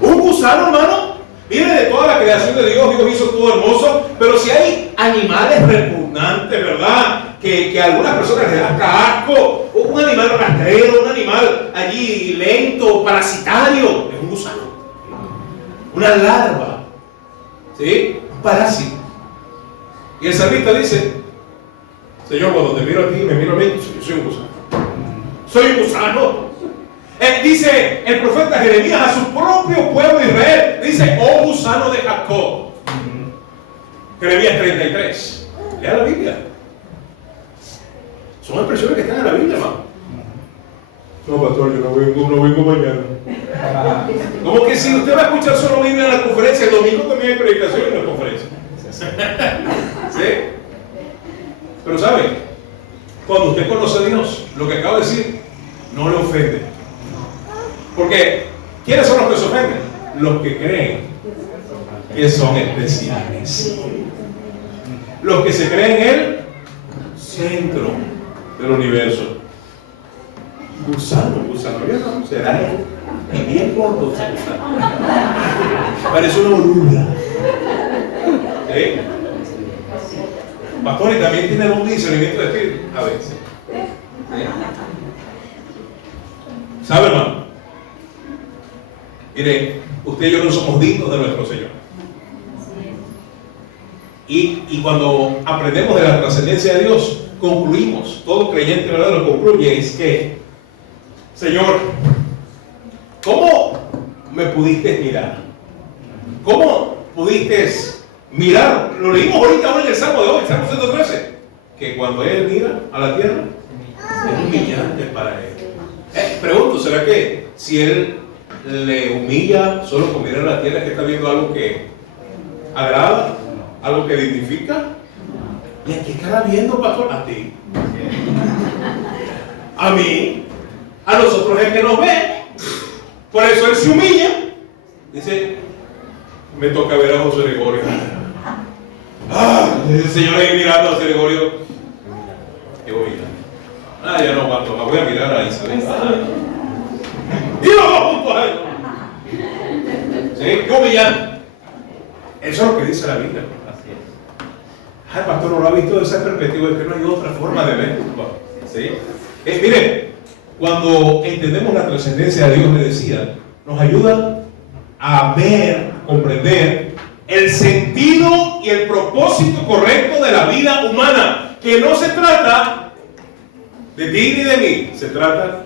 Un gusano, hermano. Mire, de toda la creación de Dios, Dios hizo todo hermoso. Pero si hay animales repugnantes, ¿verdad? Que a algunas personas les da hasta asco. Un animal rastrero, un animal allí lento, parasitario. Es un gusano. Una larva. ¿Sí? Un parásito. Y el salmista dice, Señor, cuando te miro a ti, me miro a mí, yo soy un gusano. Soy un gusano. Dice el profeta Jeremías a su propio pueblo Israel, dice, oh gusano de Jacob. Jeremías 33. Lea la Biblia. Son expresiones que están en la Biblia, hermano. No, pastor, yo no vengo mañana. Como que si usted va a escuchar solo Biblia en la conferencia, el domingo también hay predicación en la conferencia. ¿Sí? Pero ¿sabe? Cuando usted conoce a Dios, lo que acabo de decir no le ofende. Porque ¿quiénes son los que se ofenden? Los que creen que son especiales. Los que se creen en el centro del universo. Gusano, no será él. Y bien corto ese gusano. Parece una oruga. ¿Sí? Pastor, y también tiene un discernimiento de espíritu. A veces. ¿Sí? ¿Sabe, hermano? Mire, usted y yo no somos dignos de nuestro Señor. Y cuando aprendemos de la trascendencia de Dios, concluimos, todo creyente verdadero concluye, es que, Señor, ¿cómo me pudiste mirar? ¿Cómo pudiste mirar? Lo leímos ahorita en el Salmo de hoy, el Salmo 113, que cuando Él mira a la tierra, es humillante para Él. Pregunto, ¿será que si Él le humilla solo con mirar a la tierra, que está viendo algo que agrada, algo que dignifica? ¿Y a qué estará viendo, pastor? A ti, a mí, a nosotros el que nos ve. Por eso Él se humilla. Dice, me toca ver a José Gregorio. El Señor ahí mirando a José Gregorio. ¿Qué voy a? Ya no aguanto, me voy a mirar a Isabel. Y los dos juntos ahí. ¿Sí? ¿Qué humillante? Eso es lo que dice la Biblia. Así es. El pastor no lo ha visto desde esa perspectiva, es que no hay otra forma de verlo. ¿Sí? Mire, cuando entendemos la trascendencia de Dios, le decía, nos ayuda a ver, a comprender el sentido y el propósito correcto de la vida humana. que no se trata de ti ni de mí, se trata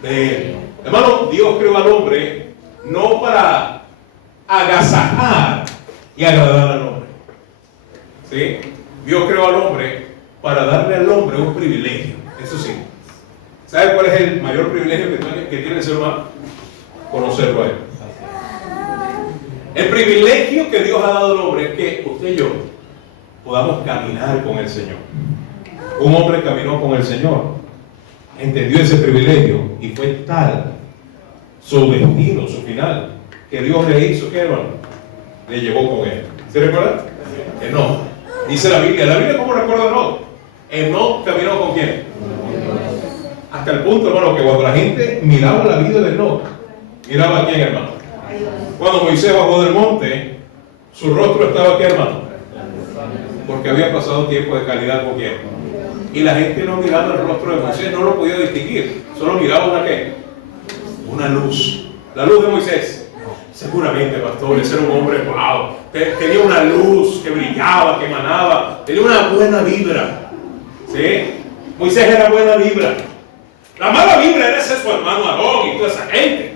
de Él. Hermano, Dios creó al hombre no para agasajar y agradar al hombre. ¿Sí? Dios creó al hombre para darle al hombre un privilegio. Eso sí. ¿Sabe cuál es el mayor privilegio que tiene el ser humano? Conocerlo a Él. El privilegio que Dios ha dado al hombre es que usted y yo podamos caminar con el Señor. Un hombre caminó con el Señor, entendió ese privilegio y fue tal su destino, su final, que Dios le hizo, ¿qué hermano? Le llevó con Él. ¿Se recuerda? Enoc. Dice la Biblia ¿cómo recuerda Enoc? Enoc caminó con ¿quién? Hasta el punto, hermano, que cuando la gente miraba la vida de Enoc, miraba a quién, hermano. Cuando Moisés bajó del monte, su rostro estaba aquí, hermano, porque había pasado tiempo de calidad con quién. Y la gente no miraba el rostro de Moisés, no lo podía distinguir, solo miraba una ¿qué? Una luz. La luz de Moisés. Seguramente, pastor, ese era un hombre, wow, tenía una luz que brillaba, que emanaba, tenía una buena vibra. ¿Sí? Moisés era buena vibra. La mala vibra era ese su hermano Aarón y toda esa gente.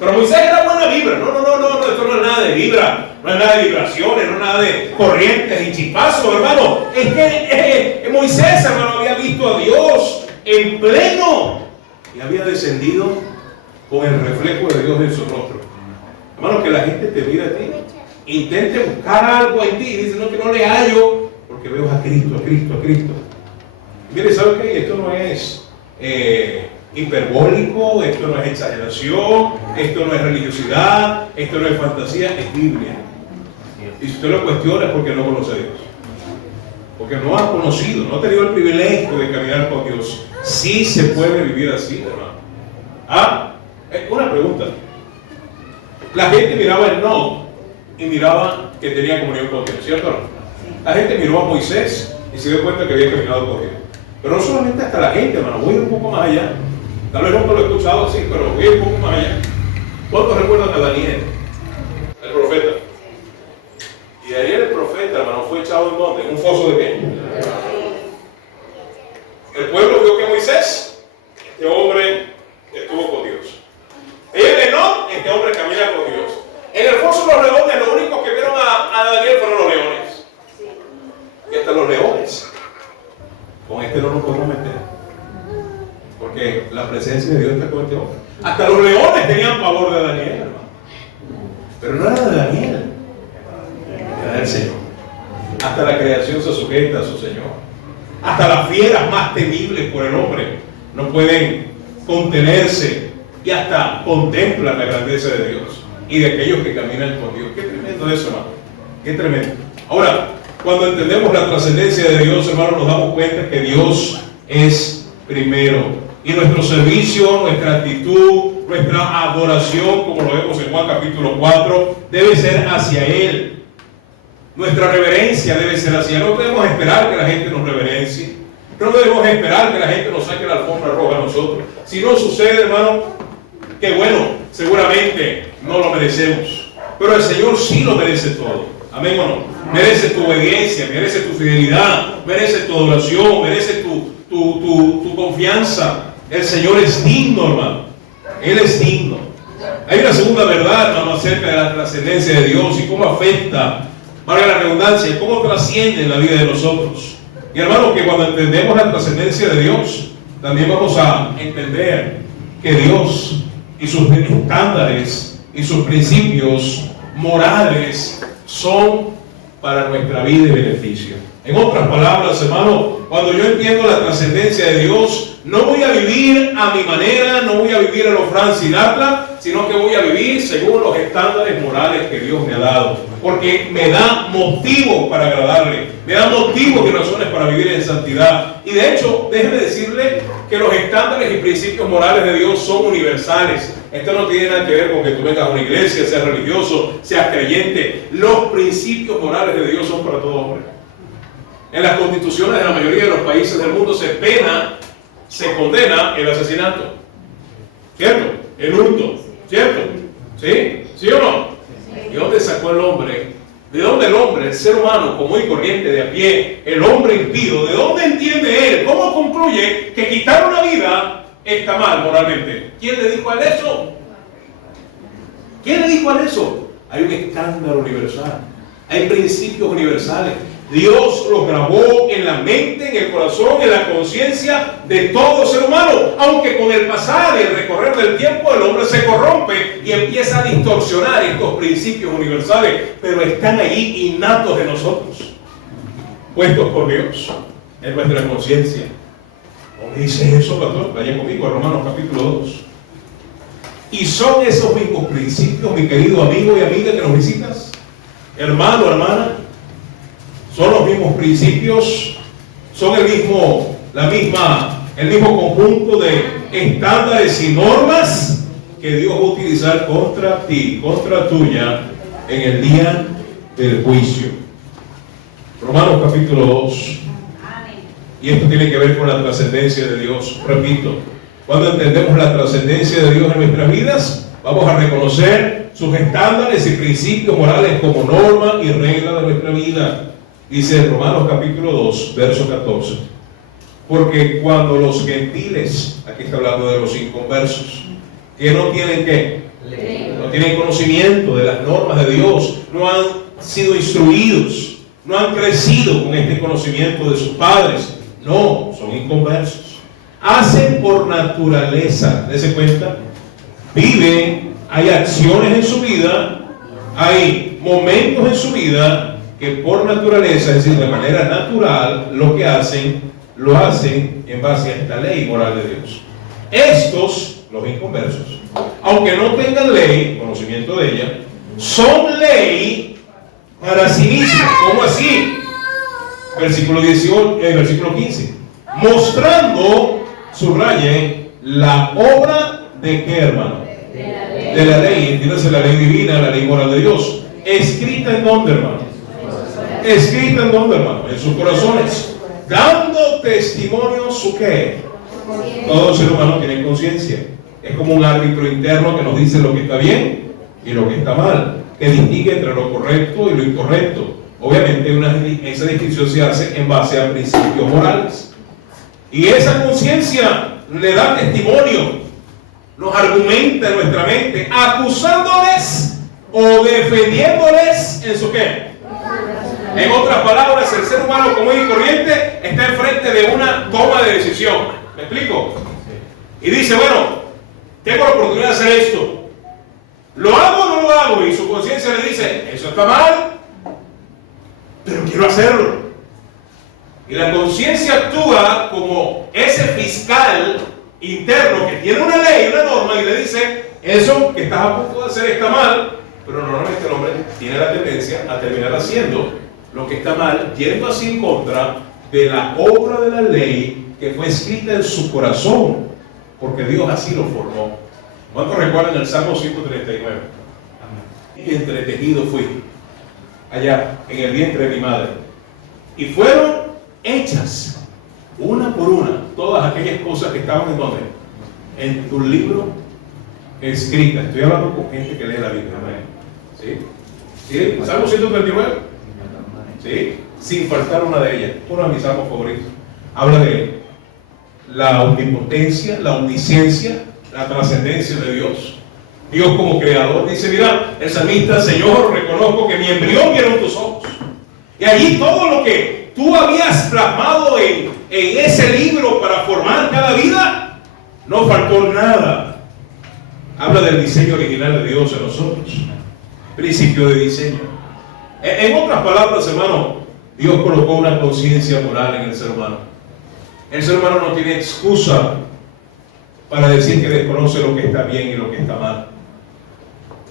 Pero Moisés era buena vibra. No, esto no es nada de vibra, no es nada de vibraciones, no es nada de corrientes y chispazos, hermano. Es que Moisés, hermano, había visto a Dios en pleno y había descendido con el reflejo de Dios en su rostro. Hermano, que la gente te mire a ti, intente buscar algo en ti y dice, no, que no le hallo, porque veo a Cristo, a Cristo, a Cristo. Y mire, ¿sabe qué? Esto no es hiperbólico, esto no es exageración, esto no es religiosidad, esto no es fantasía, es Biblia. Y si usted lo cuestiona es porque no conoce a Dios, porque no ha conocido, no ha tenido el privilegio de caminar con Dios. Sí se puede vivir así, hermano. Una pregunta. La gente miraba el no y miraba que tenía comunión con Dios, ¿cierto o no? La gente miró a Moisés y se dio cuenta que había caminado con Dios. Pero no solamente hasta la gente, hermano, voy un poco más allá. Tal vez nunca lo he escuchado así, pero voy un poco más allá. ¿Cuántos recuerdan a Daniel, el profeta? Y Daniel, el profeta, hermano, fue echado en donde, en un foso de qué. El pueblo vio que Moisés, este hombre, estuvo con Dios. Ellos de no, este hombre camina con Dios. En el foso de los leones, lo único que vieron a Daniel fueron los leones. Y hasta los leones. Con este no nos podemos meter, porque la presencia de Dios está con este hombre. Hasta los leones tenían pavor de Daniel, hermano. Pero no era de Daniel, era del Señor. Hasta la creación se sujeta a su Señor. Hasta las fieras más temibles por el hombre no pueden contenerse y hasta contemplan la grandeza de Dios y de aquellos que caminan con Dios. Qué tremendo eso, hermano. Qué tremendo. Ahora, cuando entendemos la trascendencia de Dios, hermano, nos damos cuenta que Dios es primero. Y nuestro servicio, nuestra actitud, nuestra adoración, como lo vemos en Juan capítulo 4, debe ser hacia Él. Nuestra reverencia debe ser hacia Él. No debemos esperar que la gente nos reverencie. No debemos esperar que la gente nos saque la alfombra roja a nosotros. Si no sucede, hermano, que bueno, seguramente no lo merecemos. Pero el Señor sí lo merece todo. Amén o no. Merece tu obediencia, merece tu fidelidad, merece tu adoración, merece tu confianza. El Señor es digno, hermano. Él es digno. Hay una segunda verdad, hermano, acerca de la trascendencia de Dios y cómo afecta, valga la redundancia, y cómo trasciende en la vida de nosotros. Y hermano, que cuando entendemos la trascendencia de Dios, también vamos a entender que Dios y sus estándares y sus principios morales son para nuestra vida y beneficio. En otras palabras, hermano, cuando yo entiendo la trascendencia de Dios, no voy a vivir a mi manera, no voy a vivir a lo Frank Sinatra, sino que voy a vivir según los estándares morales que Dios me ha dado. Porque me da motivo para agradarle, me da motivos y razones para vivir en santidad. Y de hecho, déjeme decirle que los estándares y principios morales de Dios son universales. Esto no tiene nada que ver con que tú vengas a una iglesia, seas religioso, seas creyente. Los principios morales de Dios son para todo hombre. En las constituciones de la mayoría de los países del mundo se condena el asesinato. ¿Cierto? El hurto. ¿Cierto? ¿Sí? ¿Sí o no? ¿Y dónde sacó el hombre ¿De dónde el hombre, el ser humano común y corriente de a pie, el hombre impío, de dónde entiende él? ¿Cómo concluye que quitar una vida está mal moralmente? ¿Quién le dijo a él eso? ¿Quién le dijo a él eso? Hay un estándar universal, hay principios universales. Dios los grabó en la mente, en el corazón, en la conciencia de todo ser humano. Aunque con el pasar y el recorrer del tiempo el hombre se corrompe y empieza a distorsionar estos principios universales, pero están ahí innatos de nosotros, puestos por Dios en nuestra conciencia. ¿Cómo dice eso, pastor? Vaya conmigo a Romanos capítulo 2. Y son esos mismos principios, mi querido amigo y amiga que nos visitas, hermano, hermana. Son los mismos principios, son el mismo conjunto de estándares y normas que Dios va a utilizar contra ti, contra tuya, en el día del juicio. Romanos capítulo 2. Y esto tiene que ver con la trascendencia de Dios. Repito, cuando entendemos la trascendencia de Dios en nuestras vidas, vamos a reconocer sus estándares y principios morales como norma y regla de nuestra vida. Dice Romanos capítulo 2, verso 14. Porque cuando los gentiles, aquí está hablando de los inconversos, que no tienen ¿qué? No tienen conocimiento de las normas de Dios, no han sido instruidos, no han crecido con este conocimiento de sus padres, no, son inconversos. Hacen por naturaleza, dése cuenta, viven, hay acciones en su vida, hay momentos en su vida que por naturaleza, es decir, de manera natural, lo que hacen, lo hacen en base a esta ley moral de Dios. Estos, los inconversos, aunque no tengan ley, conocimiento de ella, son ley para sí mismos. ¿Cómo así? Versículo 18, versículo 15. Mostrando, subraye, la obra de qué, hermano? De la ley. Entiéndase, la ley divina, la ley moral de Dios. ¿Escrita en dónde, hermano? Escrita en dónde, hermano? En sus corazones. Dando testimonio su qué. Todo ser humano tiene conciencia. Es como un árbitro interno que nos dice lo que está bien y lo que está mal, que distingue entre lo correcto y lo incorrecto. Obviamente esa distinción se hace en base a principios morales. Y esa conciencia le da testimonio, nos argumenta en nuestra mente, acusándoles o defendiéndoles en su qué. En otras palabras, el ser humano común y corriente está enfrente de una toma de decisión. ¿Me explico? Y dice, bueno, tengo la oportunidad de hacer esto. ¿Lo hago o no lo hago? Y su conciencia le dice, eso está mal, pero quiero hacerlo. Y la conciencia actúa como ese fiscal interno que tiene una ley, una norma, y le dice, eso que estás a punto de hacer está mal, pero normalmente el hombre tiene la tendencia a terminar haciendo lo que está mal, yendo así en contra de la obra de la ley que fue escrita en su corazón, porque Dios así lo formó. ¿Cuántos recuerdan el Salmo 139? Y entretejido fui allá en el vientre de mi madre, y fueron hechas una por una todas aquellas cosas que estaban en donde, en tu libro escritas. Estoy hablando con gente que lee la Biblia, ¿sí? ¿Sí? Salmo 139. ¿Sí? Sin faltar una de ellas, uno de mis salmos favoritos. Habla de la omnipotencia, la omnisciencia, la trascendencia de Dios. Dios como creador dice, mira, el salmista, Señor, reconozco que mi embrión vieron tus ojos. Y allí todo lo que tú habías plasmado en ese libro para formar cada vida, no faltó nada. Habla del diseño original de Dios en nosotros. Principio de diseño. En otras palabras, hermano, Dios colocó una conciencia moral en el ser humano. El ser humano no tiene excusa para decir que desconoce lo que está bien y lo que está mal.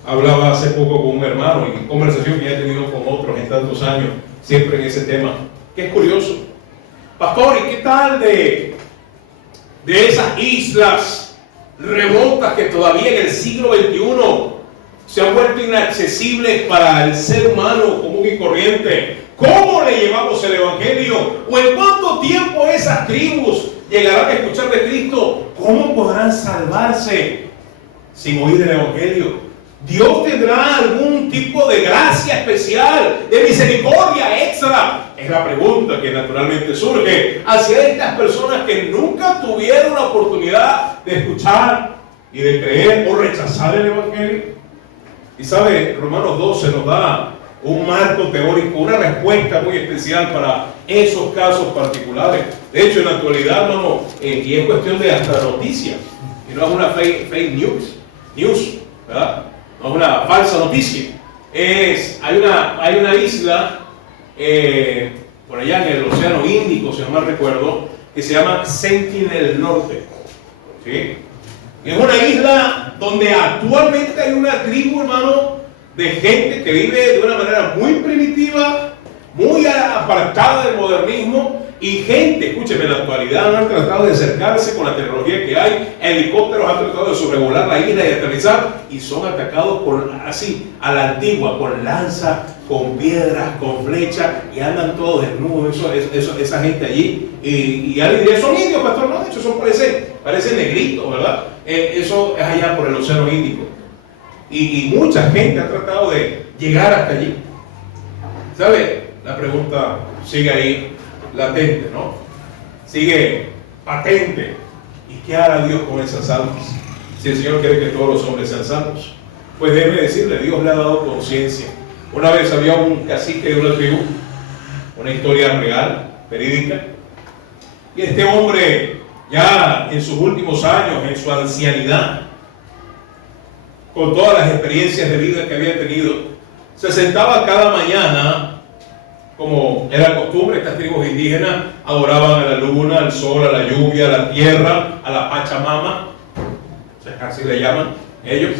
Hablaba hace poco con un hermano, y conversación que ya he tenido con otros en tantos años, siempre en ese tema, que es curioso. Pastor, ¿y qué tal de esas islas remotas que todavía en el siglo XXI se han vuelto inaccesibles para el ser humano común y corriente? ¿Cómo le llevamos el Evangelio? ¿O en cuánto tiempo esas tribus llegarán a escuchar de Cristo? ¿Cómo podrán salvarse sin oír el Evangelio? Dios tendrá algún tipo de gracia especial, de misericordia extra. Es la pregunta que naturalmente surge hacia estas personas que nunca tuvieron la oportunidad de escuchar y de creer o rechazar el Evangelio. Y sabe, Romanos 12 nos da un marco teórico, una respuesta muy especial para esos casos particulares. De hecho, en la actualidad y es cuestión de hasta noticias, y no es una fake news, ¿verdad? No es una falsa noticia. Hay una isla por allá en el Océano Índico, si no mal recuerdo, que se llama Sentinel Norte. ¿Sí? Es una isla donde actualmente hay una tribu, hermano, de gente que vive de una manera muy primitiva, muy apartada del modernismo, y gente, escúcheme, en la actualidad han tratado de acercarse con la tecnología que hay, helicópteros han tratado de sobrevolar la isla y aterrizar, y son atacados así, a la antigua, con lanza, con piedras, con flechas, y andan todos desnudos, esa gente allí, y alguien diría, son indios, pastor, no, de hecho son parecen negritos, ¿verdad? Eso es allá por el Océano Índico. Y mucha gente ha tratado de llegar hasta allí. ¿Sabe? La pregunta sigue ahí latente, ¿no? Sigue patente. ¿Y qué hará Dios con esas almas? Si el Señor quiere que todos los hombres sean salvos. Pues déjeme decirle, Dios le ha dado conciencia. Una vez había un cacique de una tribu, una historia real, verídica, y este hombre, ya en sus últimos años, en su ancianidad, con todas las experiencias de vida que había tenido, se sentaba cada mañana, como era costumbre, estas tribus indígenas adoraban a la luna, al sol, a la lluvia, a la tierra, a la Pachamama, así le llaman ellos,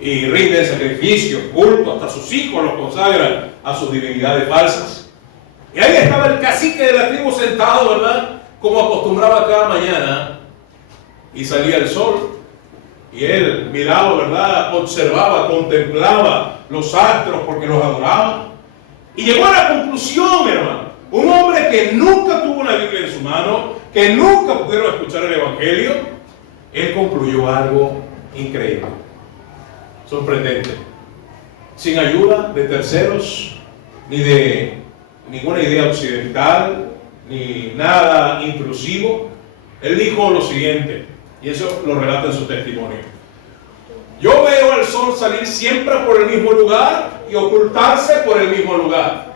y rinden sacrificios, culto, hasta sus hijos los consagran a sus divinidades falsas. Y ahí estaba el cacique de la tribu sentado, ¿verdad? Como acostumbraba cada mañana, y salía el sol. Y él miraba, ¿verdad? Observaba, contemplaba los astros porque los adoraba. Y llegó a la conclusión, hermano, un hombre que nunca tuvo una Biblia en su mano, que nunca pudieron escuchar el Evangelio, él concluyó algo increíble, sorprendente. Sin ayuda de terceros, ni de ninguna idea occidental, ni nada intrusivo, él dijo lo siguiente. Y eso lo relata en su testimonio. Yo veo al sol salir siempre por el mismo lugar y ocultarse por el mismo lugar.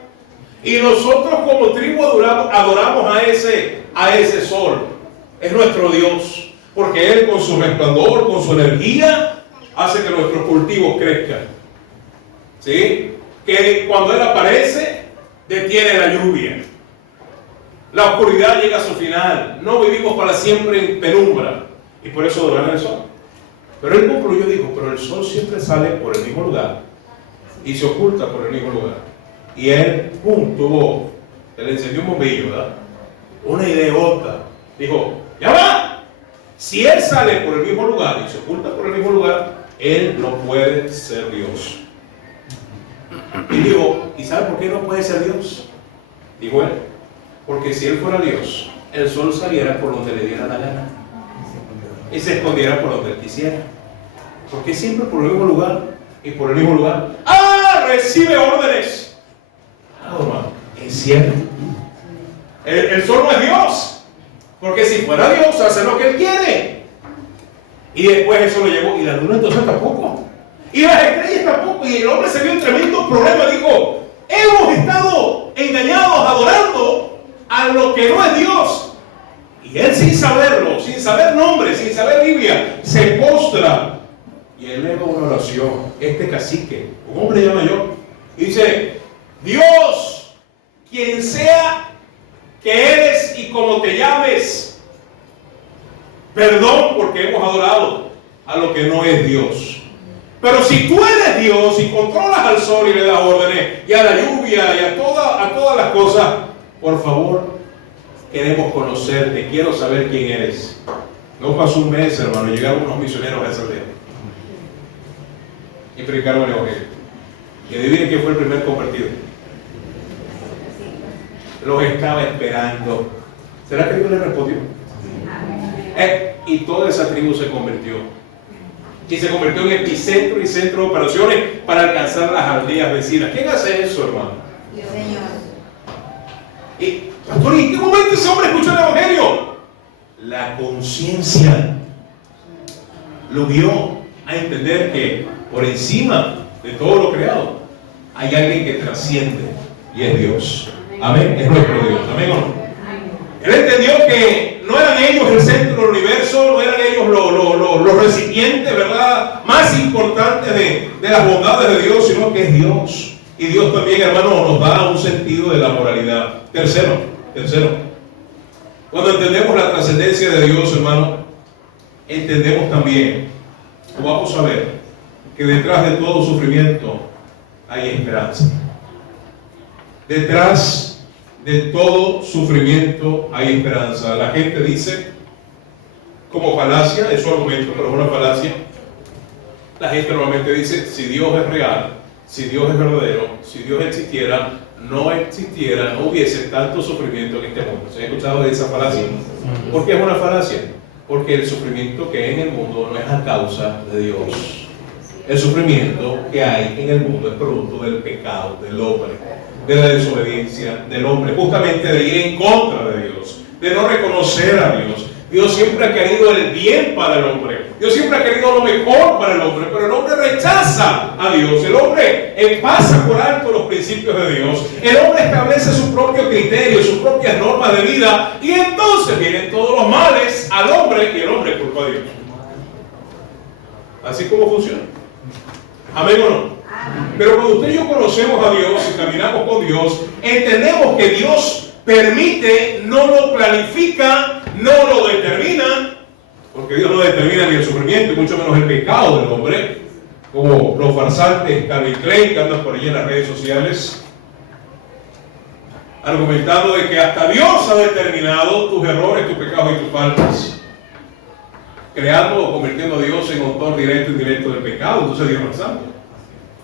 Y nosotros como tribu adoramos a ese sol. Es nuestro Dios. Porque Él con su resplandor, con su energía, hace que nuestros cultivos crezcan. ¿Sí? Que cuando Él aparece, detiene la lluvia. La oscuridad llega a su final. No vivimos para siempre en penumbra. Y por eso adoran el sol. Pero él concluyó, dijo, pero el sol siempre sale por el mismo lugar y se oculta por el mismo lugar. Y él, él encendió un bombillo, ¿verdad? Una ideota. Dijo, ya va. Si él sale por el mismo lugar y se oculta por el mismo lugar, él no puede ser Dios. Y dijo, ¿y sabe por qué no puede ser Dios? Dijo él, porque si él fuera Dios, el sol saliera por donde le diera la gana y se escondiera por donde él quisiera. Porque siempre por el mismo lugar y por el mismo lugar. ¡Ah! Recibe órdenes. Ah, hermano, es cierto. El sol no es Dios. Porque si fuera Dios, hace lo que él quiere. Y después eso lo llevó. Y la luna entonces tampoco. Y las estrellas tampoco. Y el hombre se vio un tremendo problema. Dijo, hemos estado engañados adorando a lo que no es Dios. Y él sin saberlo, sin saber nombre, sin saber Biblia, se postra y eleva una oración. Este cacique, un hombre ya mayor, y dice, Dios, quien sea que eres y como te llames, perdón porque hemos adorado a lo que no es Dios. Pero si tú eres Dios y controlas al sol y le das órdenes, y a la lluvia y a todas las cosas, por favor, queremos conocerte, quiero saber quién eres. No pasó un mes, hermano, llegaron unos misioneros a esa aldea y predicaron el Evangelio. Y adivinen quién fue el primer convertido. Los estaba esperando. ¿Será que Dios le respondió? Y toda esa tribu se convirtió. y se convirtió en epicentro y centro de operaciones para alcanzar las aldeas vecinas. ¿Quién hace eso, hermano? Dios, Señor. Y, pastor, ¿y en qué momento ese hombre escuchó el evangelio? La conciencia lo vio a entender que por encima de todo lo creado hay alguien que trasciende y es Dios. Amén. Es nuestro Dios. Amén o no. Él entendió que no eran ellos el centro del universo, no eran ellos los recipientes, ¿verdad?, más importantes de las bondades de Dios, sino que es Dios. Y Dios también, hermano, nos da un sentido de la moralidad. Tercero, cuando entendemos la trascendencia de Dios, hermano, entendemos también, o vamos a ver, que detrás de todo sufrimiento hay esperanza. Detrás de todo sufrimiento hay esperanza. La gente dice, como falacia, es su argumento, pero es una falacia. La gente normalmente dice, si Dios es real, si Dios es verdadero, si Dios existiera, no hubiese tanto sufrimiento en este mundo. ¿Se ha escuchado de esa falacia? ¿Por qué es una falacia? Porque el sufrimiento que hay en el mundo no es a causa de Dios. El sufrimiento que hay en el mundo es producto del pecado del hombre, de la desobediencia del hombre, justamente de ir en contra de Dios, de no reconocer a Dios. Dios siempre ha querido el bien para el hombre, Dios siempre ha querido lo mejor para el hombre, pero el hombre rechaza a Dios. El hombre pasa por alto los principios de Dios, el hombre establece su propio criterio, sus propias normas de vida, y entonces vienen todos los males al hombre y el hombre culpa a Dios. Así como funciona. Amén o no. Pero cuando usted y yo conocemos a Dios y caminamos con Dios, entendemos que Dios permite, no lo planifica, no lo determina, porque Dios no determina ni el sufrimiento y mucho menos el pecado del hombre, como los farsantes Calvin Klein que andan por allí en las redes sociales, argumentando de que hasta Dios ha determinado tus errores, tus pecados y tus faltas, creando o convirtiendo a Dios en autor directo y indirecto del pecado. Entonces Dios no es santo,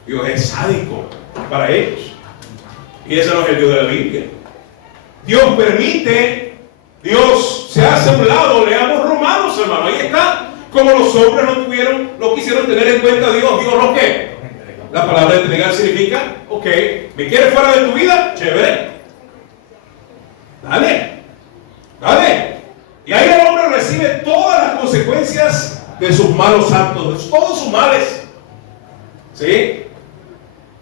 Dios es sádico para ellos, y ese no es el Dios de la Biblia. Dios permite, Dios se hace a un lado. Leamos Romanos, hermano, ahí está. Como los hombres no quisieron tener en cuenta a Dios, Dios lo que la palabra entregar significa, ok, ¿me quieres fuera de tu vida? Chévere, dale. Y ahí el hombre recibe todas las consecuencias de sus malos actos, de todos sus males, ¿sí?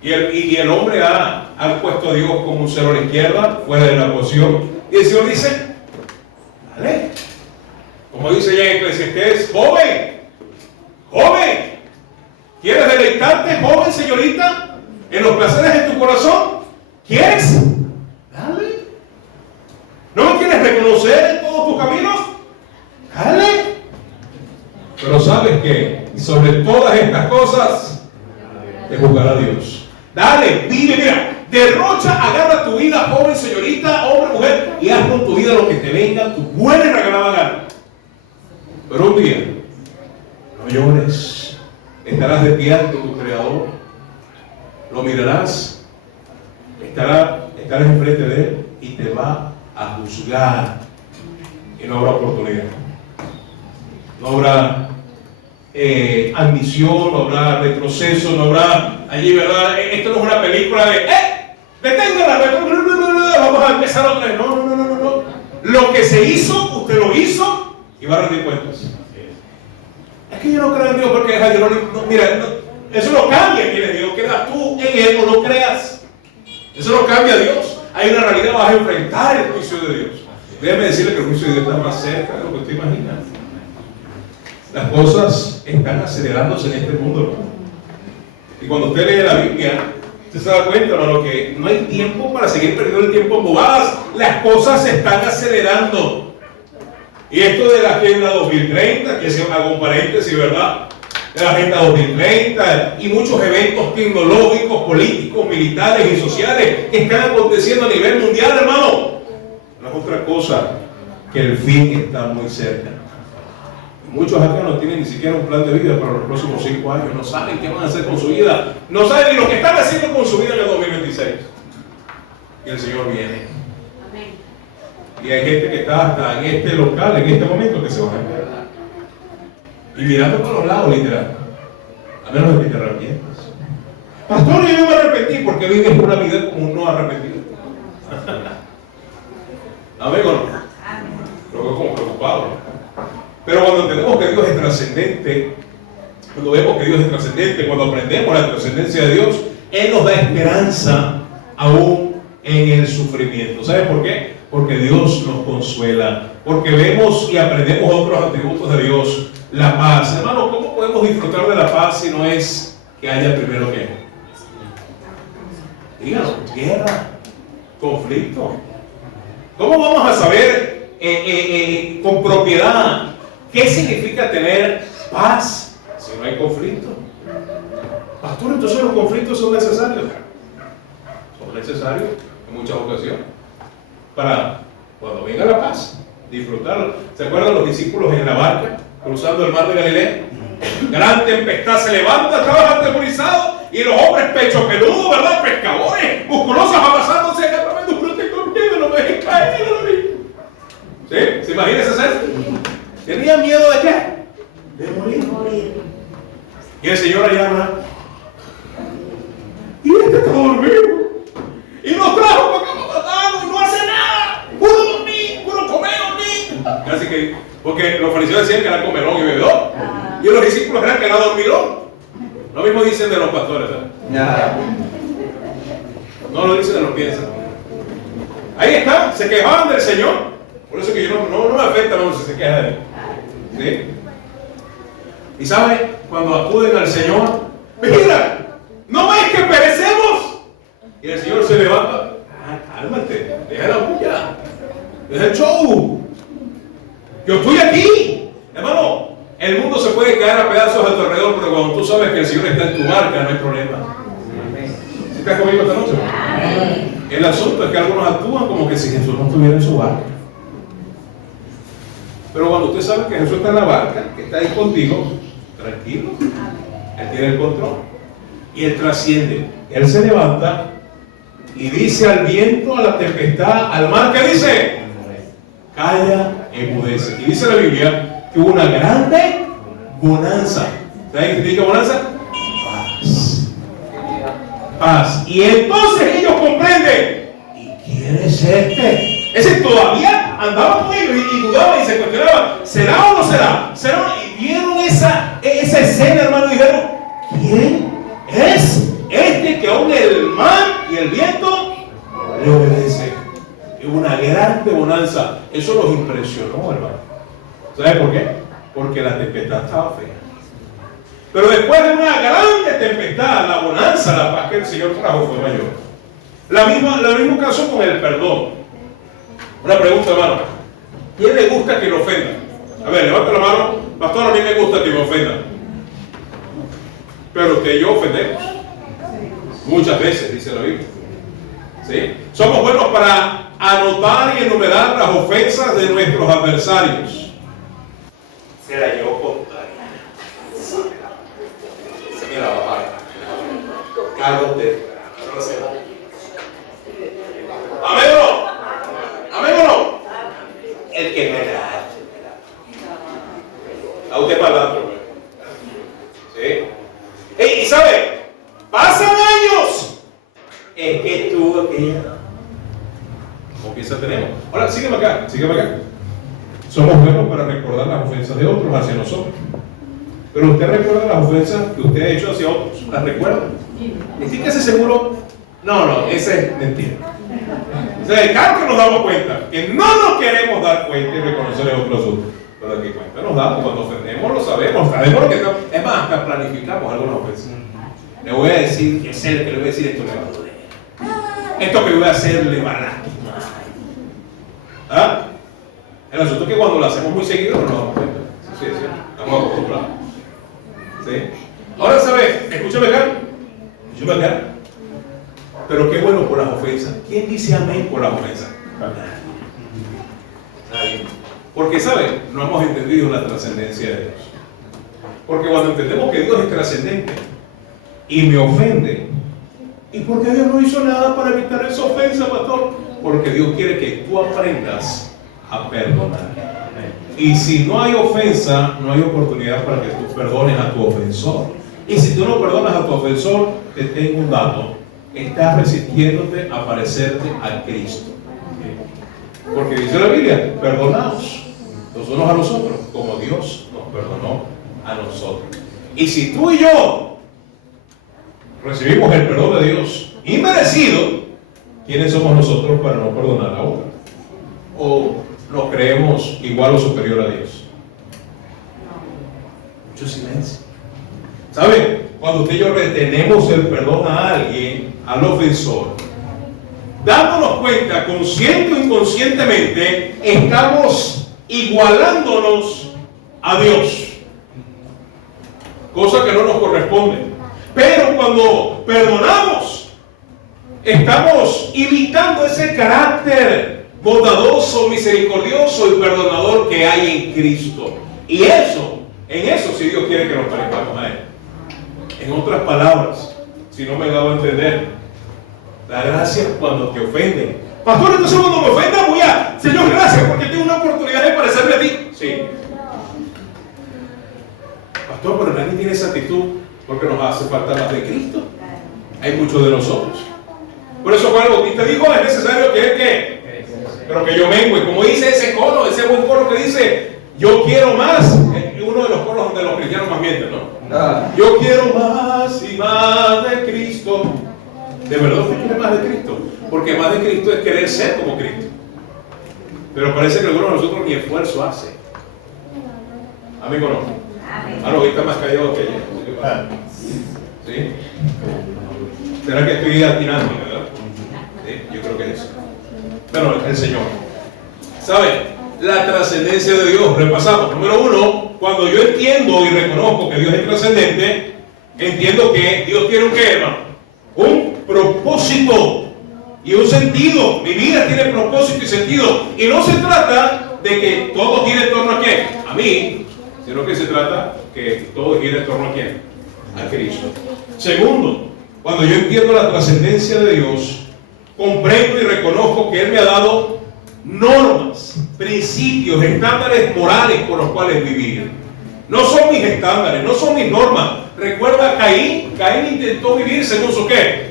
Y el hombre ha puesto a Dios como un cero a la izquierda, fuera de la ecuación. Y el Señor dice, dale. Como dice ya en Eclesiastés, joven, ¿quieres deleitarte, joven, señorita, en los placeres de tu corazón? ¿Quieres? Dale. ¿No me quieres reconocer en todos tus caminos? Dale. Pero sabes que sobre todas estas cosas te juzgará Dios. Dale, vive, mira, derrocha, agarra tu vida, joven, señorita, hombre, mujer, y haz con tu vida lo que te venga, tu buena y regalada gana. Pero un día, no llores, estarás de pie ante tu Creador, lo mirarás, estarás enfrente de Él y te va a juzgar, y no habrá oportunidad, no habrá admisión, no habrá retroceso, no habrá allí, ¿verdad? Esto no es una película de deténgala, vamos a empezar otra vez. No. Lo que se hizo, usted lo hizo y va a rendir cuentas. Es que yo no creo en Dios porque eso no cambia quién es Dios. Creas tú en Él o no creas, eso no cambia a Dios. Hay una realidad, vas a enfrentar el juicio de Dios. Déjame decirle que el juicio de Dios está más cerca de lo que usted imagina. Las cosas están acelerándose en este mundo, hermano. Y cuando usted lee la Biblia, usted se da cuenta, hermano, que no hay tiempo para seguir perdiendo el tiempo en bobadas. Las cosas se están acelerando. Y esto de la Agenda 2030, que se hago un paréntesis, ¿verdad? De la Agenda 2030 y muchos eventos tecnológicos, políticos, militares y sociales que están aconteciendo a nivel mundial, hermano. No es otra cosa que el fin está muy cerca. Muchos acá no tienen ni siquiera un plan de vida para los próximos 5 años. No saben qué van a hacer con su vida. No saben ni lo que están haciendo con su vida en el 2026. Y el Señor viene. Amén. Y hay gente que está hasta en este local, en este momento, que se va a enfermar. Y mirando por los lados, literal. A menos de que te arrepientas. Pastor, yo me arrepentí. ¿Por qué vives una vida como un no arrepentido? Amigo, no. Lo veo como preocupado. Pero cuando entendemos que Dios es trascendente, cuando vemos que Dios es trascendente, cuando aprendemos la trascendencia de Dios, Él nos da esperanza aún en el sufrimiento. ¿Sabe por qué? Porque Dios nos consuela, porque vemos y aprendemos otros atributos de Dios. La paz. Hermano, ¿cómo podemos disfrutar de la paz si no es que haya primero qué? Díganos, guerra, conflicto. ¿Cómo vamos a saber con propiedad qué significa tener paz si no hay conflicto? Pastor, entonces los conflictos son necesarios. Son necesarios en muchas ocasiones para cuando venga la paz, disfrutarlo. ¿Se acuerdan los discípulos en la barca cruzando el mar de Galilea? Gran tempestad se levanta, estaban atemorizados y los hombres pecho peludos, ¿verdad? Pescadores, musculosos, abrazándose a través de un protector miedo, no me dejen caer, ¿sí? ¿Se imagina esa escena? ¿Tenían miedo de qué? De morir. Y el Señor allá habla. Y este está dormido. Y nos trajo para acá para matarlo y no hace nada. Puro dormir, puro comer, dormir. Así que, porque los fariseos decían que era comelón y bebedor. Y los discípulos eran que era dormilón. Lo mismo dicen de los pastores, ¿verdad? No lo dicen de los piensan. Ahí están, se quejaban del Señor. Por eso que yo no me afecta si se queja de él. ¿Sí? Y sabe, cuando acuden al Señor, mira, ¿no ves que perecemos? Y el Señor se levanta. Cálmate, deja la bulla, deja el show. Yo estoy aquí, hermano. El mundo se puede caer a pedazos a tu alrededor, pero cuando tú sabes que el Señor está en tu barca, no hay problema. ¿Sí estás conmigo esta noche? El asunto es que algunos actúan como que si Jesús no estuviera en su barca. Pero cuando usted sabe que Jesús está en la barca, que está ahí contigo, tranquilo. Él tiene el control. Y Él trasciende. Él se levanta y dice al viento, a la tempestad, al mar, ¿qué dice? Calla, enmudece. Y dice la Biblia que hubo una grande bonanza. ¿Saben qué significa bonanza? Paz. Paz. Y entonces ellos comprenden. ¿Y quién es este? Ese todavía andaba con ellos y dudaba y se cuestionaba. ¿Será o no será? ¿Será o no? Y vieron esa escena, hermano, y dijeron, ¿quién es este que aún el mar y el viento le obedecen? Hubo una grande bonanza. Eso los impresionó, hermano. ¿Sabe por qué? Porque la tempestad estaba fea. Pero después de una grande tempestad, la bonanza, la paz que el Señor trajo fue mayor. Lo mismo caso con el perdón. Una pregunta, hermano. ¿Quién le gusta que lo ofenda? A ver, levanta la mano. Pastor, a mí me gusta que me ofendan. Pero usted y yo ofendemos. Muchas veces, dice la Biblia. ¿Sí? Somos buenos para anotar y enumerar las ofensas de nuestros adversarios. Se la llevó contraria. Se me la bajaron. Carlos de amén o no. Amén o no. El que me da. A usted para el otro. ¿Sí? Y sabe, pasan años. Es que tú aquella. Confianza tenemos. Ahora, sígueme acá. Somos buenos para recordar las ofensas de otros hacia nosotros. Pero usted recuerda las ofensas que usted ha hecho hacia otros. ¿Las recuerda? Y fíjese seguro. No, esa es mentira. O sea, claro que nos damos cuenta que no nos queremos dar cuenta y reconocer el otro asunto. Pero de qué cuenta nos damos cuando ofendemos, lo sabemos. Sabemos que no. Es más, hasta planificamos algunas ofensas. Le voy a decir, que sé que le voy a decir esto le va a doler. Esto que voy a hacer le va a lastimar. ¿Ah? El asunto es que cuando lo hacemos muy seguido no nos damos cuenta. Sí, estamos acostumbrados. ¿Sí? Ahora, ¿sabes? Escúchame acá. Pero qué bueno por las ofensas. ¿Quién dice amén por las ofensas? Nadie. Porque, ¿sabes? No hemos entendido la trascendencia de Dios. Porque cuando entendemos que Dios es trascendente y me ofende, ¿y por qué Dios no hizo nada para evitar esa ofensa, pastor? Porque Dios quiere que tú aprendas a perdonar. Y si no hay ofensa, no hay oportunidad para que tú perdones a tu ofensor. Y si tú no perdonas a tu ofensor, te tengo un dato: estás resistiéndote a parecerte a Cristo. Porque dice la Biblia: perdonaos los unos a los otros como Dios nos perdonó a nosotros. Y si tú y yo recibimos el perdón de Dios inmerecido, ¿quiénes somos nosotros para no perdonar a otro? ¿O nos creemos igual o superior a Dios? Mucho silencio. ¿Sabe? Cuando usted y yo retenemos el perdón a alguien, al ofensor, dándonos cuenta, consciente o inconscientemente, estamos igualándonos a Dios, cosa que no nos corresponde. Pero cuando perdonamos, estamos imitando ese carácter bondadoso, misericordioso y perdonador que hay en Cristo. Y eso, en eso sí Dios quiere que nos parezcamos a Él. En otras palabras, si no me he dado a entender, la gracia es cuando te ofenden. Pastor, entonces cuando me ofenda voy a, Señor, gracias porque tengo una oportunidad de parecerme a ti. Sí. Pastor, pero nadie tiene esa actitud porque nos hace falta más de Cristo. Hay muchos de nosotros. Por eso Juan el Bautista dijo: es necesario que pero que yo mengue. Como dice ese coro, ese buen coro que dice: yo quiero más. Uno de los coros donde los cristianos más mienten, ¿no? Yo quiero más y más de Cristo. ¿De verdad usted quiere más de Cristo? Porque más de Cristo es querer ser como Cristo. Pero parece que algunos de nosotros ni esfuerzo hace. Amigo, no. Ah, no, está más callado que ella. ¿Sí? ¿Será que estoy atinando, verdad? Sí, yo creo que es eso. Bueno, el Señor. ¿Sabe? La trascendencia de Dios. Repasamos. Número uno, cuando yo entiendo y reconozco que Dios es trascendente, entiendo que Dios tiene un ¿qué, hermano? Un propósito y un sentido. Mi vida tiene propósito y sentido. Y no se trata de que todo gire en torno a quién, a mí, sino que se trata que todo gire en torno a quién, a Cristo. Segundo, cuando yo entiendo la trascendencia de Dios, comprendo y reconozco que Él me ha dado normas, principios, estándares morales por los cuales vivir. No son mis estándares, no son mis normas. Recuerda a Caín. Caín intentó vivir según su ¿qué?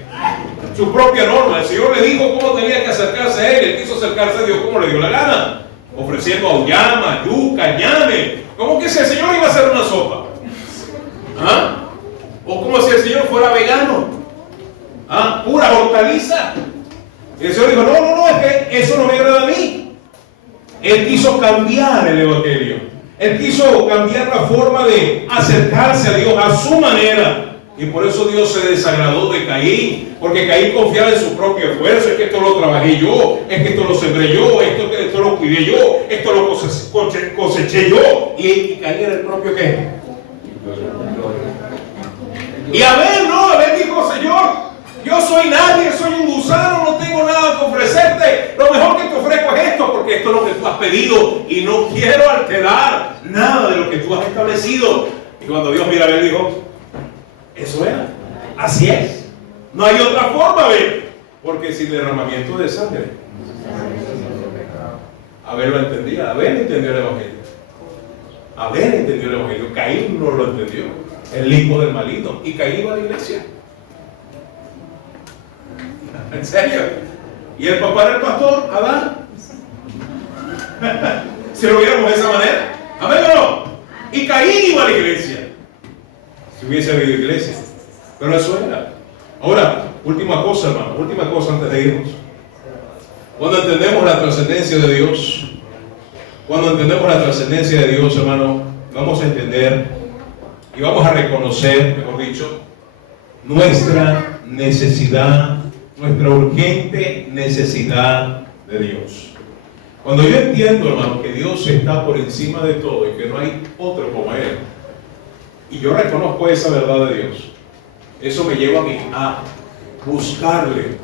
Su propia norma. El Señor le dijo cómo tenía que acercarse a Él. Él quiso acercarse a Dios como le dio la gana, ofreciendo auyama, yuca, ñame. ¿Cómo que si el Señor iba a hacer una sopa? ¿Ah? O como si el Señor fuera vegano. ¿Ah? Pura hortaliza. Y el Señor dijo: no, es que eso no me agrada a mí. Él quiso cambiar el Evangelio. Él quiso cambiar la forma de acercarse a Dios a su manera. Y por eso Dios se desagradó de Caín. Porque Caín confiaba en su propio esfuerzo. Es que esto lo trabajé yo. Es que esto lo sembré yo. Esto lo cuidé yo. Esto lo coseché yo. Y Caín era el propio ¿qué? Y Abel no. Abel dijo: Señor, yo soy nadie, soy un gusano, no tengo nada que ofrecerte. Lo mejor que te ofrezco es esto, porque esto es lo que tú has pedido y no quiero alterar nada de lo que tú has establecido. Y cuando Dios mira a Abel, dijo: eso era, así es. No hay otra forma, Abel, porque sin derramamiento de sangre. Abel lo entendía, Abel entendió el Evangelio. Abel entendió el Evangelio, Caín no lo entendió, el hijo del maligno. Y Caín iba a la iglesia. ¿En serio? ¿Y el papá del pastor, Adán? Si lo viéramos de esa manera. ¿Amén o no? Y Caín iba a la iglesia. Si hubiese habido iglesia. Pero eso era. Ahora, última cosa, hermano. Última cosa antes de irnos. Cuando entendemos la trascendencia de Dios, hermano, vamos a entender y vamos a reconocer, mejor dicho, nuestra necesidad, nuestra urgente necesidad de Dios. Cuando yo entiendo, hermano, que Dios está por encima de todo y que no hay otro como Él, y yo reconozco esa verdad de Dios, eso me lleva a mí a buscarle,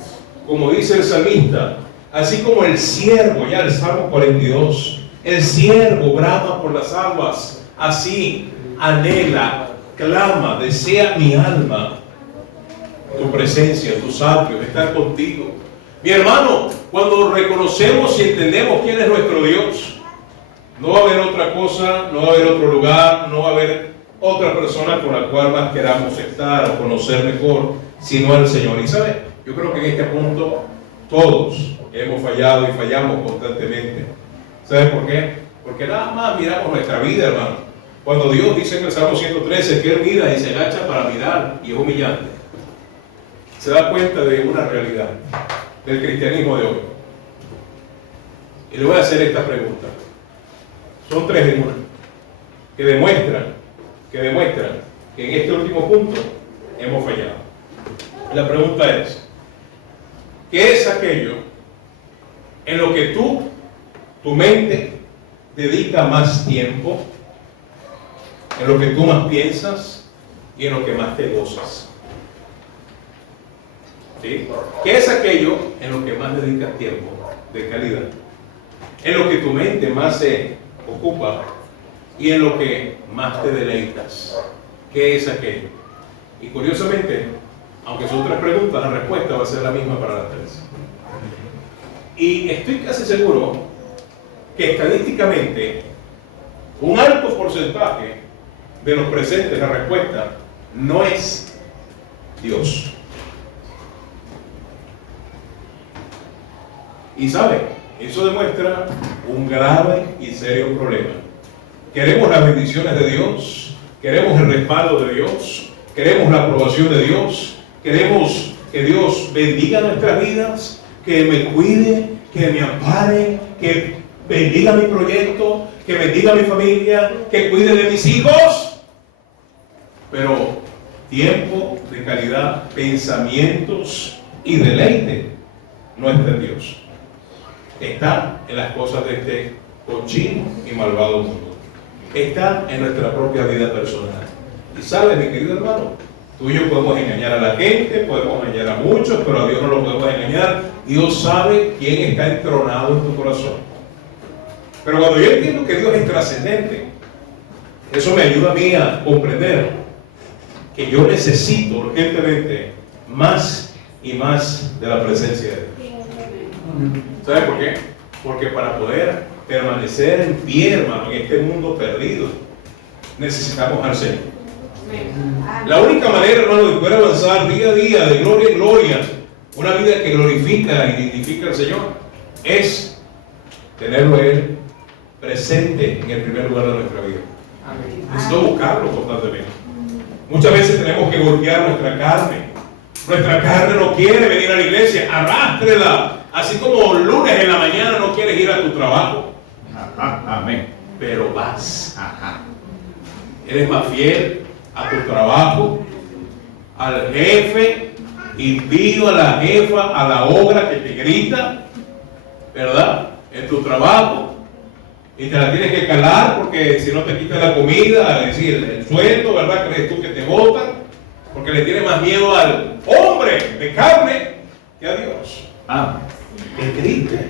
como dice el salmista, así como el siervo, ya el Salmo 42, el siervo brama por las aguas, así anhela, clama, desea mi alma tu presencia, tus atrios, estar contigo. Mi hermano, cuando reconocemos y entendemos quién es nuestro Dios, no va a haber otra cosa, no va a haber otro lugar, no va a haber otra persona con la cual más queramos estar o conocer mejor, sino al Señor. Y sabe, yo creo que en este punto todos hemos fallado y fallamos constantemente. ¿Sabe por qué? Porque nada más miramos nuestra vida, hermano. Cuando Dios dice en el Salmo 113 que Él mira y se agacha para mirar y es humillante, se da cuenta de una realidad del cristianismo de hoy. Y le voy a hacer esta pregunta. Son tres en una, que demuestran que en este último punto hemos fallado. Y la pregunta es, ¿qué es aquello en lo que tu mente dedica más tiempo, en lo que tú más piensas y en lo que más te gozas? ¿Sí? ¿Qué es aquello en lo que más dedicas tiempo de calidad? En lo que tu mente más se ocupa y en lo que más te deleitas. ¿Qué es aquello? Y curiosamente, aunque son tres preguntas, la respuesta va a ser la misma para las tres. Y estoy casi seguro que estadísticamente un alto porcentaje de los presentes, la respuesta no es Dios. Y sabe, eso demuestra un grave y serio problema. Queremos las bendiciones de Dios, queremos el respaldo de Dios, queremos la aprobación de Dios, queremos que Dios bendiga nuestras vidas, que me cuide, que me ampare, que bendiga mi proyecto, que bendiga mi familia, que cuide de mis hijos. Pero tiempo de calidad, pensamientos y deleite no está en Dios. Está en las cosas de este cochino y malvado mundo. Está en nuestra propia vida personal. Y sabes, mi querido hermano, tú y yo podemos engañar a la gente, podemos engañar a muchos, pero a Dios no lo podemos engañar. Dios sabe quién está entronado en tu corazón. Pero cuando yo entiendo que Dios es trascendente, eso me ayuda a mí a comprender que yo necesito urgentemente más y más de la presencia de Dios. ¿Sabe por qué? Porque para poder permanecer en pie, hermano, en este mundo perdido, necesitamos al Señor. La única manera, hermano, de poder avanzar día a día, de gloria en gloria, una vida que glorifica y dignifica al Señor, es tenerlo a Él presente en el primer lugar de nuestra vida. Necesito buscarlo constantemente. Muchas veces tenemos que golpear nuestra carne. Nuestra carne no quiere venir a la iglesia, arrástrela. Así como lunes en la mañana no quieres ir a tu trabajo. Amén. Pero vas. Eres más fiel a tu trabajo, al jefe, impío a la jefa, a la obra que te grita, ¿verdad? En tu trabajo. Y te la tienes que calar porque si no te quitan la comida, es decir, el sueldo, ¿verdad? ¿Crees tú que te botan? Porque le tienes más miedo al hombre de carne que a Dios. Qué triste.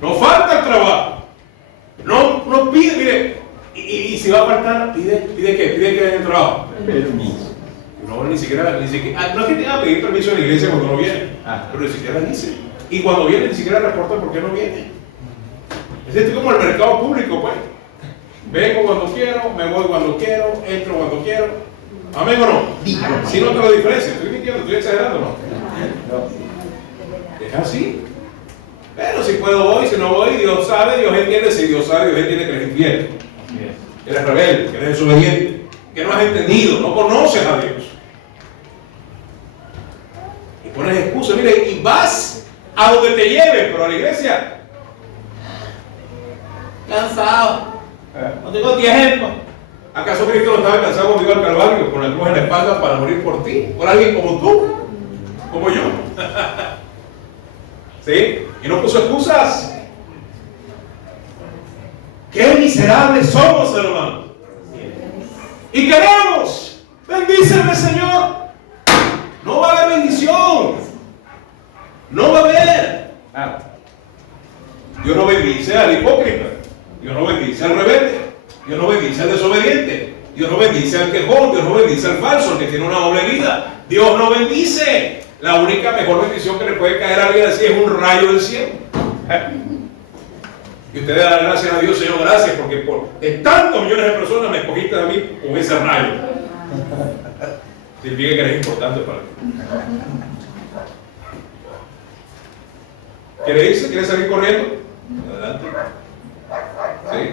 No falta el trabajo. No pide, mire, y si va a faltar, pide que den el trabajo. Permiso. No, ni siquiera, no es que tenga que pedir permiso en la iglesia cuando no viene, pero ni siquiera dice. Y cuando viene, ni siquiera reporta por qué no viene. Es como el mercado público, pues. Vengo cuando quiero, me voy cuando quiero, entro cuando quiero. ¿Amén o no? Si notas la diferencia, estoy mintiendo, estoy exagerando, ¿no? Es así. Pero si puedo voy, si no voy, Dios sabe, Dios entiende. Si Dios sabe, Dios entiende que eres infiel, que eres rebelde, que eres desobediente, que no has entendido, no conoces a Dios. Y pones excusas, mire, y vas a donde te lleve, pero a la iglesia, cansado, no tengo tiempo. ¿Acaso Cristo no estaba cansado cuando iba al Calvario con la cruz en la espalda para morir por ti? Por alguien como tú, como yo. ¿Sí? Y no puso excusas. ¡Qué miserables somos, hermanos! Y queremos, bendíceme, Señor. No va a haber bendición. No va a haber. Dios no bendice al hipócrita. Dios no bendice al rebelde. Dios no bendice al desobediente. Dios no bendice al quejón. Dios no bendice al falso, al que tiene una doble vida. Dios no bendice. La única mejor bendición que le puede caer a alguien así es un rayo del cielo. Y usted le da gracias a Dios, Señor, gracias, porque por de tantos millones de personas me escogiste a mí con ese rayo. Significa que eres importante para ti. ¿Quiere irse? ¿Quiere salir corriendo? Adelante. Sí.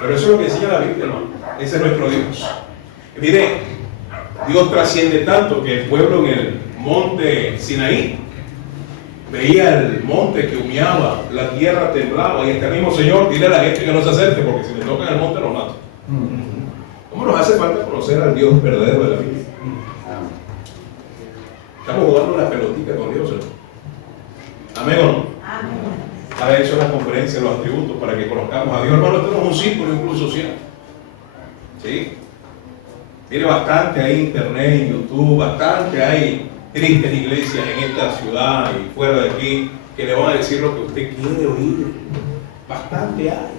Pero eso es lo que enseña la Biblia, hermano. Ese es nuestro Dios. Y mire, Dios trasciende tanto que el pueblo en el monte Sinaí veía el monte que humeaba, la tierra temblaba, y este mismo Señor, dile a la gente que no se acerque, porque si le tocan el monte los mata. ¿Cómo nos hace falta conocer al Dios verdadero de la Biblia? Estamos jugando la pelotita con Dios, ¿no? ¿Amén o no? Amén. Ha hecho la conferencia, los atributos, para que conozcamos a Dios. Hermano, esto no es un círculo incluso social. ¿Sí? Mire, bastante hay internet, en YouTube, bastante hay tristes iglesias en esta ciudad y fuera de aquí que le van a decir lo que usted quiere oír. Bastante hay.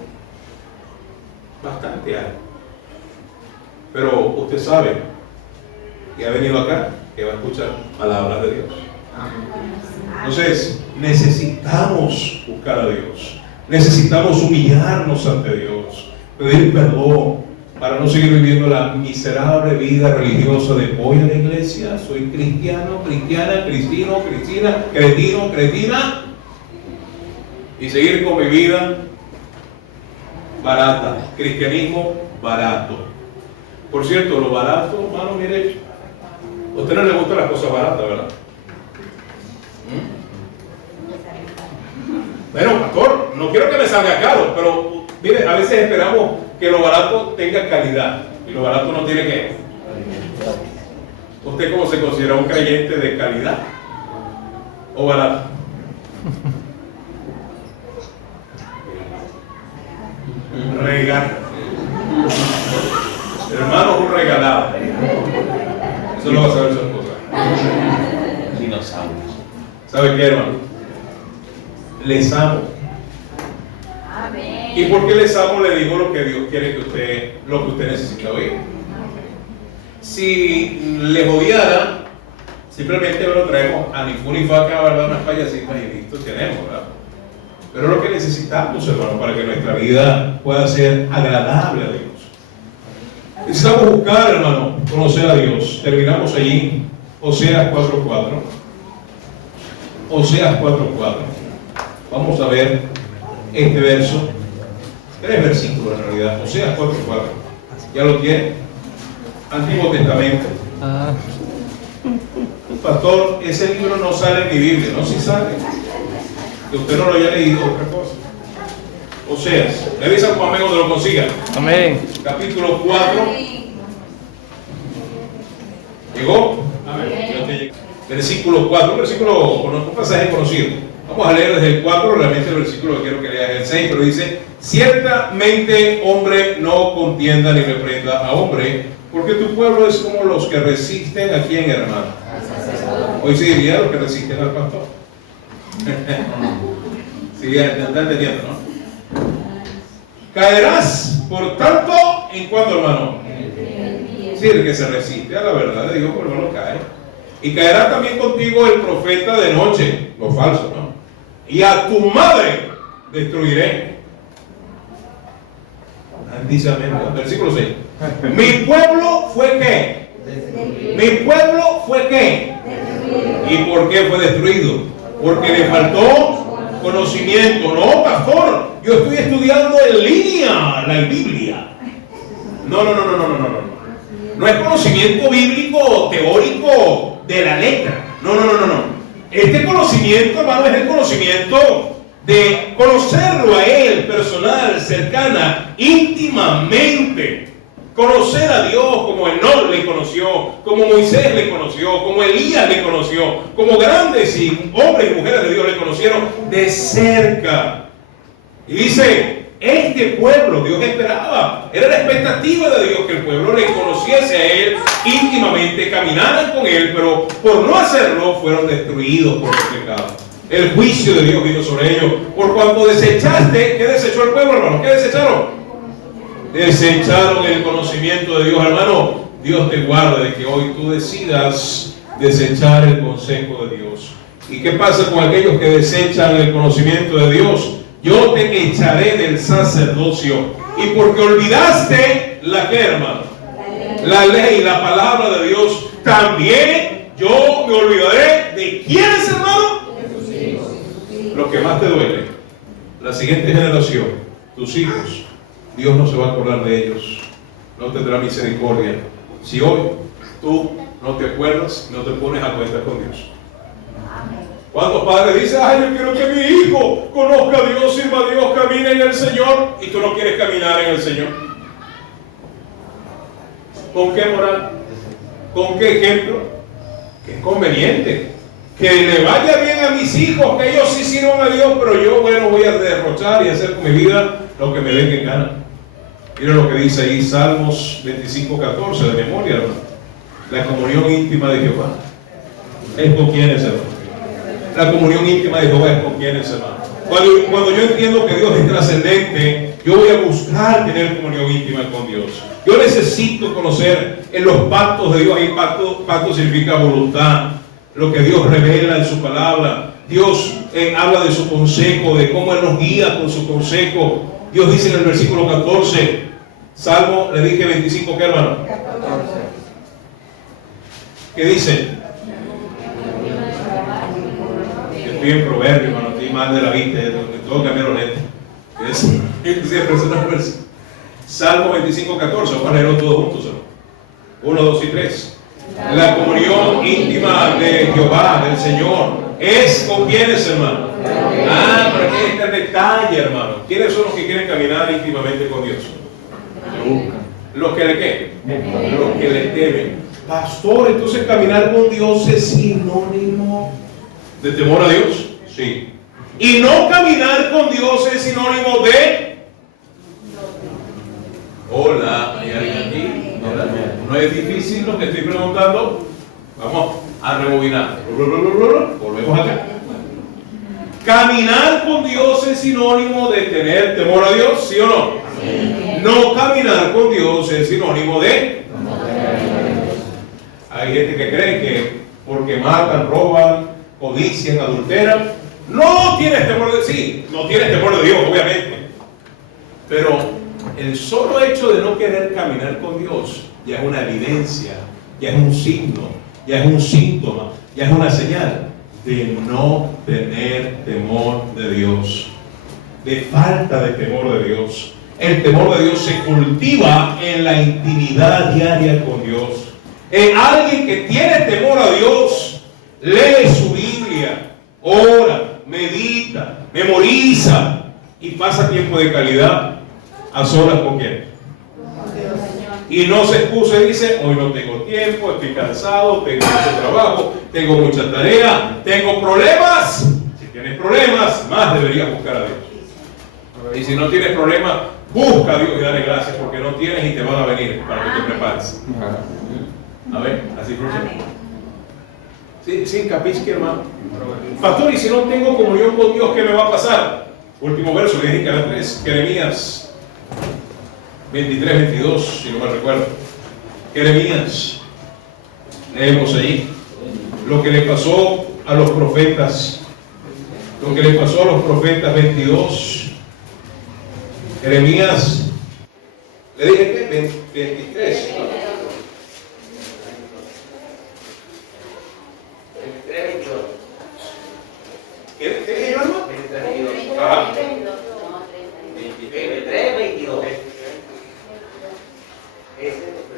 Bastante hay. Pero usted sabe que ha venido acá, que va a escuchar palabras de Dios. Entonces, necesitamos buscar a Dios. Necesitamos humillarnos ante Dios, pedir perdón, para no seguir viviendo la miserable vida religiosa de voy a la iglesia, soy cristiano, cristiana, cristino, cristina, cretino, cretina, y seguir con mi vida barata, cristianismo barato. Por cierto, lo barato, hermano, mire, a usted no le gustan las cosas baratas, ¿verdad? Bueno, pastor, no quiero que me salga caro, pero mire, a veces esperamos que lo barato tenga calidad y lo barato no tiene que. ¿Usted cómo se considera un creyente de calidad o barato? Un regalo. Hermano, un regalado. Eso lo va a saber su esposa. Dinosaurios. ¿Sabe qué, hermano? Les amo. Amén. ¿Y por qué les amo? Le digo lo que Dios quiere que usted, lo que usted necesita oír. Si les odiara, simplemente lo traemos a ni fu ni fa acá, ¿verdad? Unas payasitas y listo, tenemos, ¿verdad? Pero lo que necesitamos, hermano, para que nuestra vida pueda ser agradable a Dios. Necesitamos buscar, hermano, conocer a Dios. Terminamos allí, Oseas 4:4. Oseas 4:4. Vamos a ver este verso. 3 versículos en realidad. Oseas 4:4. ¿Ya lo tiene? Antiguo Testamento. Pastor, ese libro no sale en mi Biblia, ¿no? Sí sale. Que usted no lo haya leído, otra cosa. Oseas, le avisa a Juan donde lo consiga. Amén. Capítulo 4. ¿Llegó? Amén. Versículo 4, un pasaje conocido. Vamos a leer desde el 4, realmente el versículo que quiero que lea es el 6, pero dice: ciertamente hombre no contienda ni reprenda a hombre, porque tu pueblo es como los que resisten a quién, hermano. Hoy se diría los que resisten al pastor. Sí, está entendiendo, ¿no? Caerás, por tanto, ¿en cuándo, hermano? Sí, el que se resiste a la verdad de Dios, por no lo cae. Y caerá también contigo el profeta de noche, lo falso, ¿no? Y a tu madre destruiré. Dice amén. Versículo 6. Mi pueblo fue ¿qué? Mi pueblo fue ¿qué? ¿Y por qué fue destruido? Porque le faltó conocimiento. No, pastor, yo estoy estudiando en línea la Biblia. No. No es conocimiento bíblico teórico de la letra. No. Este conocimiento, hermano, es el conocimiento de conocerlo a Él, personal, cercana, íntimamente. Conocer a Dios como Enoc le conoció, como Moisés le conoció, como Elías le conoció, como grandes y hombres y mujeres de Dios le conocieron de cerca. Y dice, este pueblo, Dios esperaba, era la expectativa de Dios que el pueblo le conociese a Él íntimamente, caminaran con Él, pero por no hacerlo fueron destruidos por su pecado. El juicio de Dios vino sobre ellos. Por cuanto desechaste, ¿qué desechó el pueblo, hermano? ¿Qué desecharon? Desecharon el conocimiento de Dios, hermano. Dios te guarde de que hoy tú decidas desechar el consejo de Dios. ¿Y qué pasa con aquellos que desechan el conocimiento de Dios? yo te echaré del sacerdocio. Y porque olvidaste la que, hermano, la ley, la palabra de Dios, también yo me olvidaré de quiénes, hermano, lo que más te duele, la siguiente generación, tus hijos. Dios no se va a acordar de ellos, no tendrá misericordia si hoy tú no te acuerdas, no te pones a cuenta con Dios. ¿Cuántos padres dicen, ay, yo quiero que mi hijo conozca a Dios, sirva a Dios, camine en el Señor, y tú no quieres caminar en el Señor? ¿Con qué moral? ¿Con qué ejemplo? ¿Qué conveniente? Que le vaya bien a mis hijos, que ellos sí sirvan a Dios, pero yo, bueno, voy a derrochar y hacer con mi vida lo que me venga en gana. Mira lo que dice ahí Salmos 25:14, de memoria, hermano. La comunión íntima de Jehová es con quienes, hermano. La comunión íntima de Jehová es con quienes, hermano. Cuando yo entiendo que Dios es trascendente, yo voy a buscar tener comunión íntima con Dios. Yo necesito conocer en los pactos de Dios. Ahí pacto significa voluntad, lo que Dios revela en su palabra. Dios habla de su consejo, de cómo Él nos guía con su consejo. Dios dice en el versículo 14, Salmo, le dije 25, ¿qué, hermano? 14. ¿Qué dice? Yo estoy en Proverbio, hermano, estoy mal de la vista, tengo que cambiar los lentes. Salmo 25:14, vamos a leerlo todos juntos, hermano. 1, 2 y 3. La comunión íntima de Jehová, del Señor, es con quienes, hermano. Pero aquí está el detalle, hermano. ¿Quiénes son los que quieren caminar íntimamente con Dios? Los que le ¿qué? Los que le temen. Pastor, entonces caminar con Dios es sinónimo de temor a Dios. Sí. Y no caminar con Dios es sinónimo de... Hola, ¿hay alguien aquí? No es difícil lo que estoy preguntando. Vamos a rebobinar. Volvemos acá. Caminar con Dios es sinónimo de tener temor a Dios, ¿sí o no? Sí. No caminar con Dios es sinónimo de... Hay gente que cree que porque matan, roban, codician, adulteran, no tienes temor de... Sí, no tienes temor de Dios, obviamente. Pero el solo hecho de no querer caminar con Dios ya es una evidencia, ya es un signo, ya es un síntoma, ya es una señal de no tener temor de Dios, de falta de temor de Dios. El temor de Dios se cultiva en la intimidad diaria con Dios. Alguien que tiene temor a Dios lee su Biblia, ora, medita, memoriza y pasa tiempo de calidad a solas con quién. Y no se excusa y dice, hoy no tengo tiempo, estoy cansado, tengo mucho trabajo, tengo mucha tarea, tengo problemas. Si tienes problemas, más deberías buscar a Dios. Y si no tienes problemas, busca a Dios y dale gracias porque no tienes y te van a venir para que te prepares. A ver, así funciona. Sí, capisque, hermano. Pastor, y si no tengo comunión con Dios, ¿qué me va a pasar? Último verso, le dije que era 3, Jeremías 23, 22, si no me recuerdo. Jeremías, leemos ahí lo que le pasó a los profetas. Lo que le pasó a los profetas, 22. Jeremías, le dije que 23. ¿Qué dije yo, hermano? 23, 22.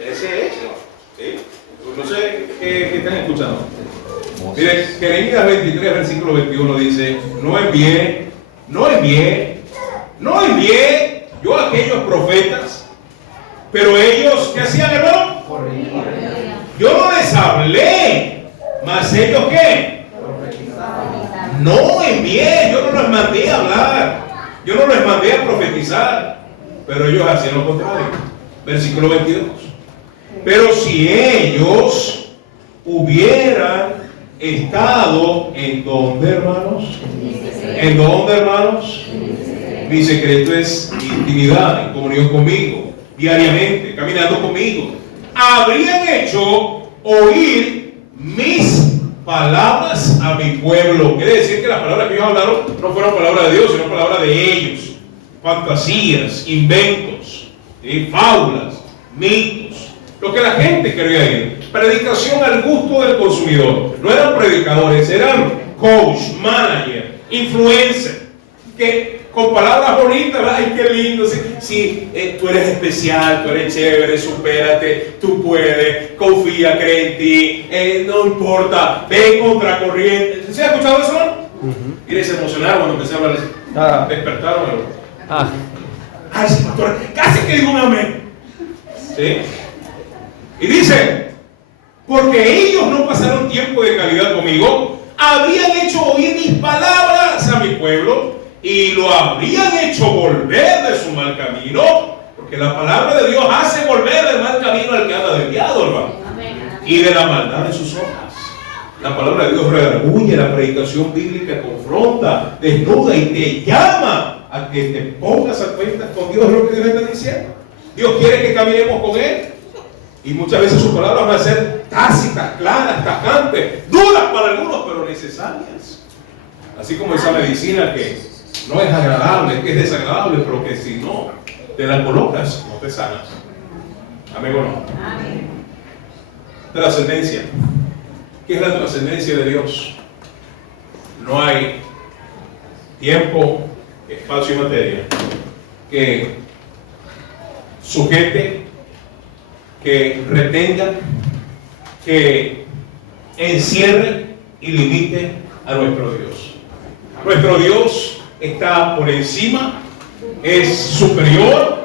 Ese es. ¿Sí? No sé qué están escuchando. Miren, Jeremías 23, versículo 21 dice: no envié yo a aquellos profetas, pero ellos, ¿qué hacían, hermano? Yo no les hablé, mas ellos, ¿qué? No envié, yo no les mandé a hablar, yo no les mandé a profetizar, pero ellos hacían lo contrario. Versículo 22. Pero si ellos hubieran estado en donde, hermanos, en donde, hermanos, mi secreto es intimidad, en comunión conmigo, diariamente, caminando conmigo, habrían hecho oír mis palabras a mi pueblo. Quiere decir que las palabras que ellos hablaron no fueron palabras de Dios, sino palabras de ellos. Fantasías, inventos, fábulas, mitos. Lo que la gente quería oír. Predicación al gusto del consumidor. No eran predicadores, eran coach, manager, influencer. Que con palabras bonitas, ay, qué lindo. Sí, tú eres especial, tú eres chévere, supérate, tú puedes, confía, cree en ti, no importa, ve contracorriente. ¿Se ha escuchado eso, no? Y se emocionaron cuando empecé a hablar así. Despertaron. Ay, sí, pastor, casi que digo un amén. ¿Sí? Y dice, porque ellos no pasaron tiempo de calidad conmigo, habrían hecho oír mis palabras a mi pueblo y lo habrían hecho volver de su mal camino, porque la palabra de Dios hace volver del mal camino al que anda desviado, hermano, y de la maldad de sus obras. La palabra de Dios redarguye, la predicación bíblica confronta, desnuda y te llama a que te pongas a cuentas con Dios, lo que Dios está diciendo. Dios quiere que caminemos con Él. Y muchas veces sus palabras van a ser tácitas, claras, tajantes, duras para algunos, pero necesarias. Así como esa medicina que no es agradable, que es desagradable, pero que si no te la colocas, no te sanas. Amén o no. Amén. Trascendencia. ¿Qué es la trascendencia de Dios? No hay tiempo, espacio y materia que sujete, que retenga, que encierre y limite a nuestro Dios. Nuestro Dios está por encima, es superior,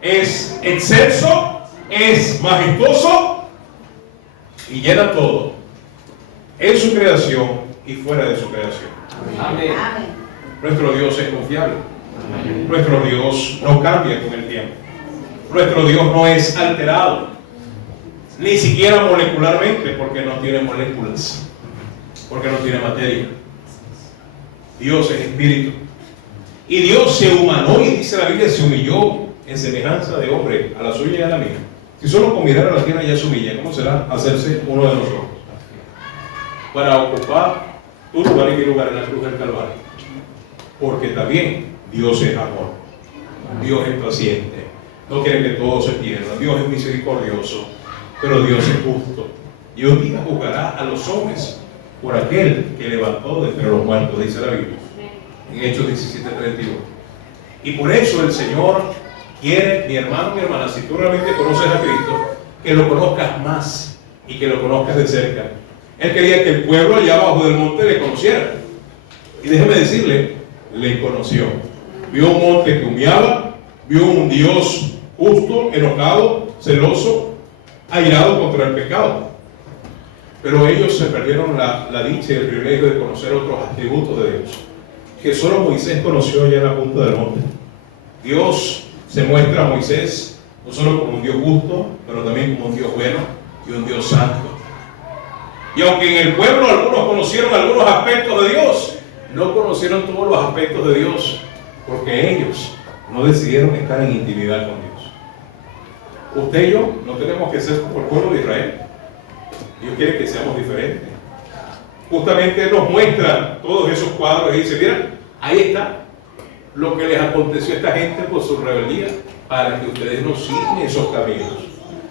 es excelso, es majestuoso y llena todo en su creación y fuera de su creación. Amén. Nuestro Dios es confiable. Amén. Nuestro Dios no cambia con el tiempo. Nuestro Dios no es alterado, ni siquiera molecularmente, porque no tiene moléculas, porque no tiene materia. Dios es espíritu. Y Dios se humanó, y dice la Biblia, se humilló en semejanza de hombre, a la suya y a la mía. Si solo con mirar a la tierra ya se humilla, ¿cómo será hacerse uno de nosotros? Para ocupar tu lugar y mi lugar en la cruz del Calvario. Porque también Dios es amor, Dios es paciente, no quiere que todos se pierdan, Dios es misericordioso, pero Dios es justo. Y un día juzgará a los hombres por aquel que levantó de entre los muertos, dice la Biblia, en Hechos 17:31. Y por eso el Señor quiere, mi hermano, mi hermana, si tú realmente conoces a Cristo, que lo conozcas más y que lo conozcas de cerca. Él quería que el pueblo allá abajo del monte le conociera. Y déjeme decirle, le conoció. Vio un monte que humeaba, vio un Dios justo, enojado, celoso, airado contra el pecado. Pero ellos se perdieron la dicha y el privilegio de conocer otros atributos de Dios, que solo Moisés conoció allá en la punta del monte. Dios se muestra a Moisés no solo como un Dios justo, pero también como un Dios bueno y un Dios santo. Y aunque en el pueblo algunos conocieron algunos aspectos de Dios, no conocieron todos los aspectos de Dios, porque ellos no decidieron estar en intimidad con Dios. Usted y yo no tenemos que ser como el pueblo de Israel. Dios quiere que seamos diferentes. Justamente nos muestra todos esos cuadros y dice, mira, ahí está lo que les aconteció a esta gente por su rebeldía, para que ustedes no sigan esos caminos,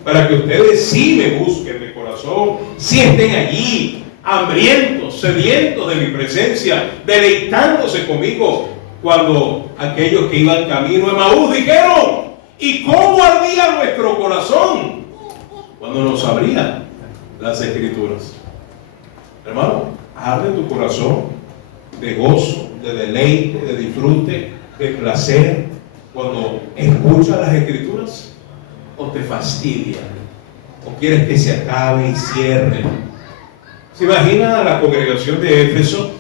para que ustedes sí me busquen de corazón, sí estén allí, hambrientos, sedientos de mi presencia, deleitándose conmigo, cuando aquellos que iban camino a Emaús dijeron, ¿y cómo ardía nuestro corazón cuando nos abrían las Escrituras? Hermano, arde tu corazón de gozo, de deleite, de disfrute, de placer cuando escuchas las Escrituras, o te fastidia, o quieres que se acabe y cierre. ¿Se imagina a la congregación de Éfeso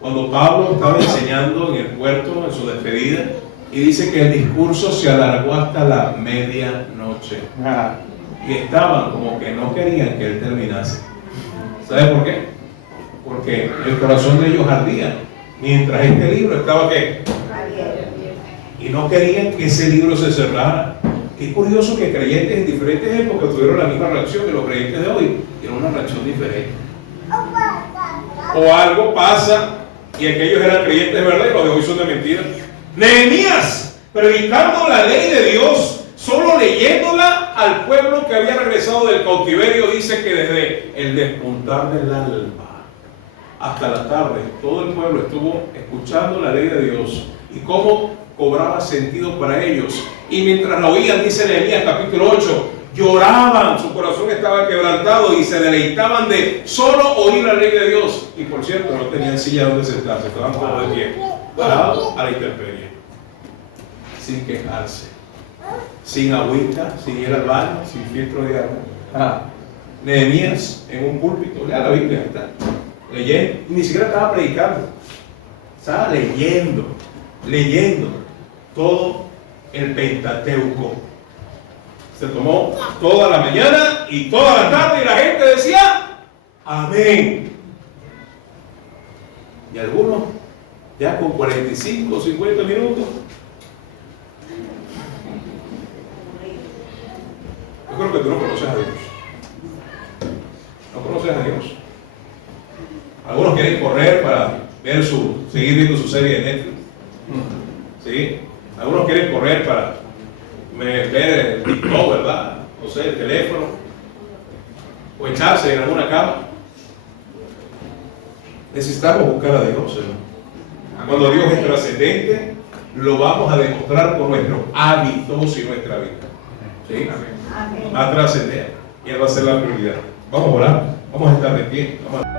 cuando Pablo estaba enseñando en el puerto en su despedida y dice que el discurso se alargó hasta la medianoche? Y estaban como que no querían que él terminase. ¿Sabe por qué? Porque el corazón de ellos ardía mientras este libro estaba ¿qué? Y no querían que ese libro se cerrara. Qué curioso que creyentes en diferentes épocas tuvieron la misma reacción que los creyentes de hoy. Tienen una reacción diferente. o algo pasa y aquellos eran creyentes de verdad y los de hoy son de mentira. Nehemías, predicando la ley de Dios, solo leyéndola al pueblo que había regresado del cautiverio, dice que desde el despuntar del alba hasta la tarde, todo el pueblo estuvo escuchando la ley de Dios y cómo cobraba sentido para ellos. Y mientras la oían, dice Nehemías capítulo 8, lloraban, su corazón estaba quebrantado y se deleitaban de solo oír la ley de Dios. Y por cierto, no tenían silla donde sentarse, estaban todos de pie, parados a la intemperie, sin quejarse, sin agüita, sin ir al baño, sin filtro de agua. Nehemías en un púlpito, lea la Biblia, está leyendo, y ni siquiera estaba predicando, estaba leyendo todo el Pentateuco. Se tomó toda la mañana y toda la tarde y la gente decía amén. Y algunos ya con 45 o 50 minutos. Yo creo que tú no conoces a Dios. No conoces a Dios. Algunos quieren correr para seguir viendo su serie de Netflix. ¿Sí? Algunos quieren correr para ver el TikTok, ¿verdad? O sea, el teléfono. O echarse en alguna cama. Necesitamos buscar a Dios, ¿no? Cuando Dios es trascendente, lo vamos a demostrar con nuestros hábitos y nuestra vida. ¿Sí? Va a trascender. Y Él va a ser la prioridad. Vamos a orar. Vamos a estar de pie. Vamos a...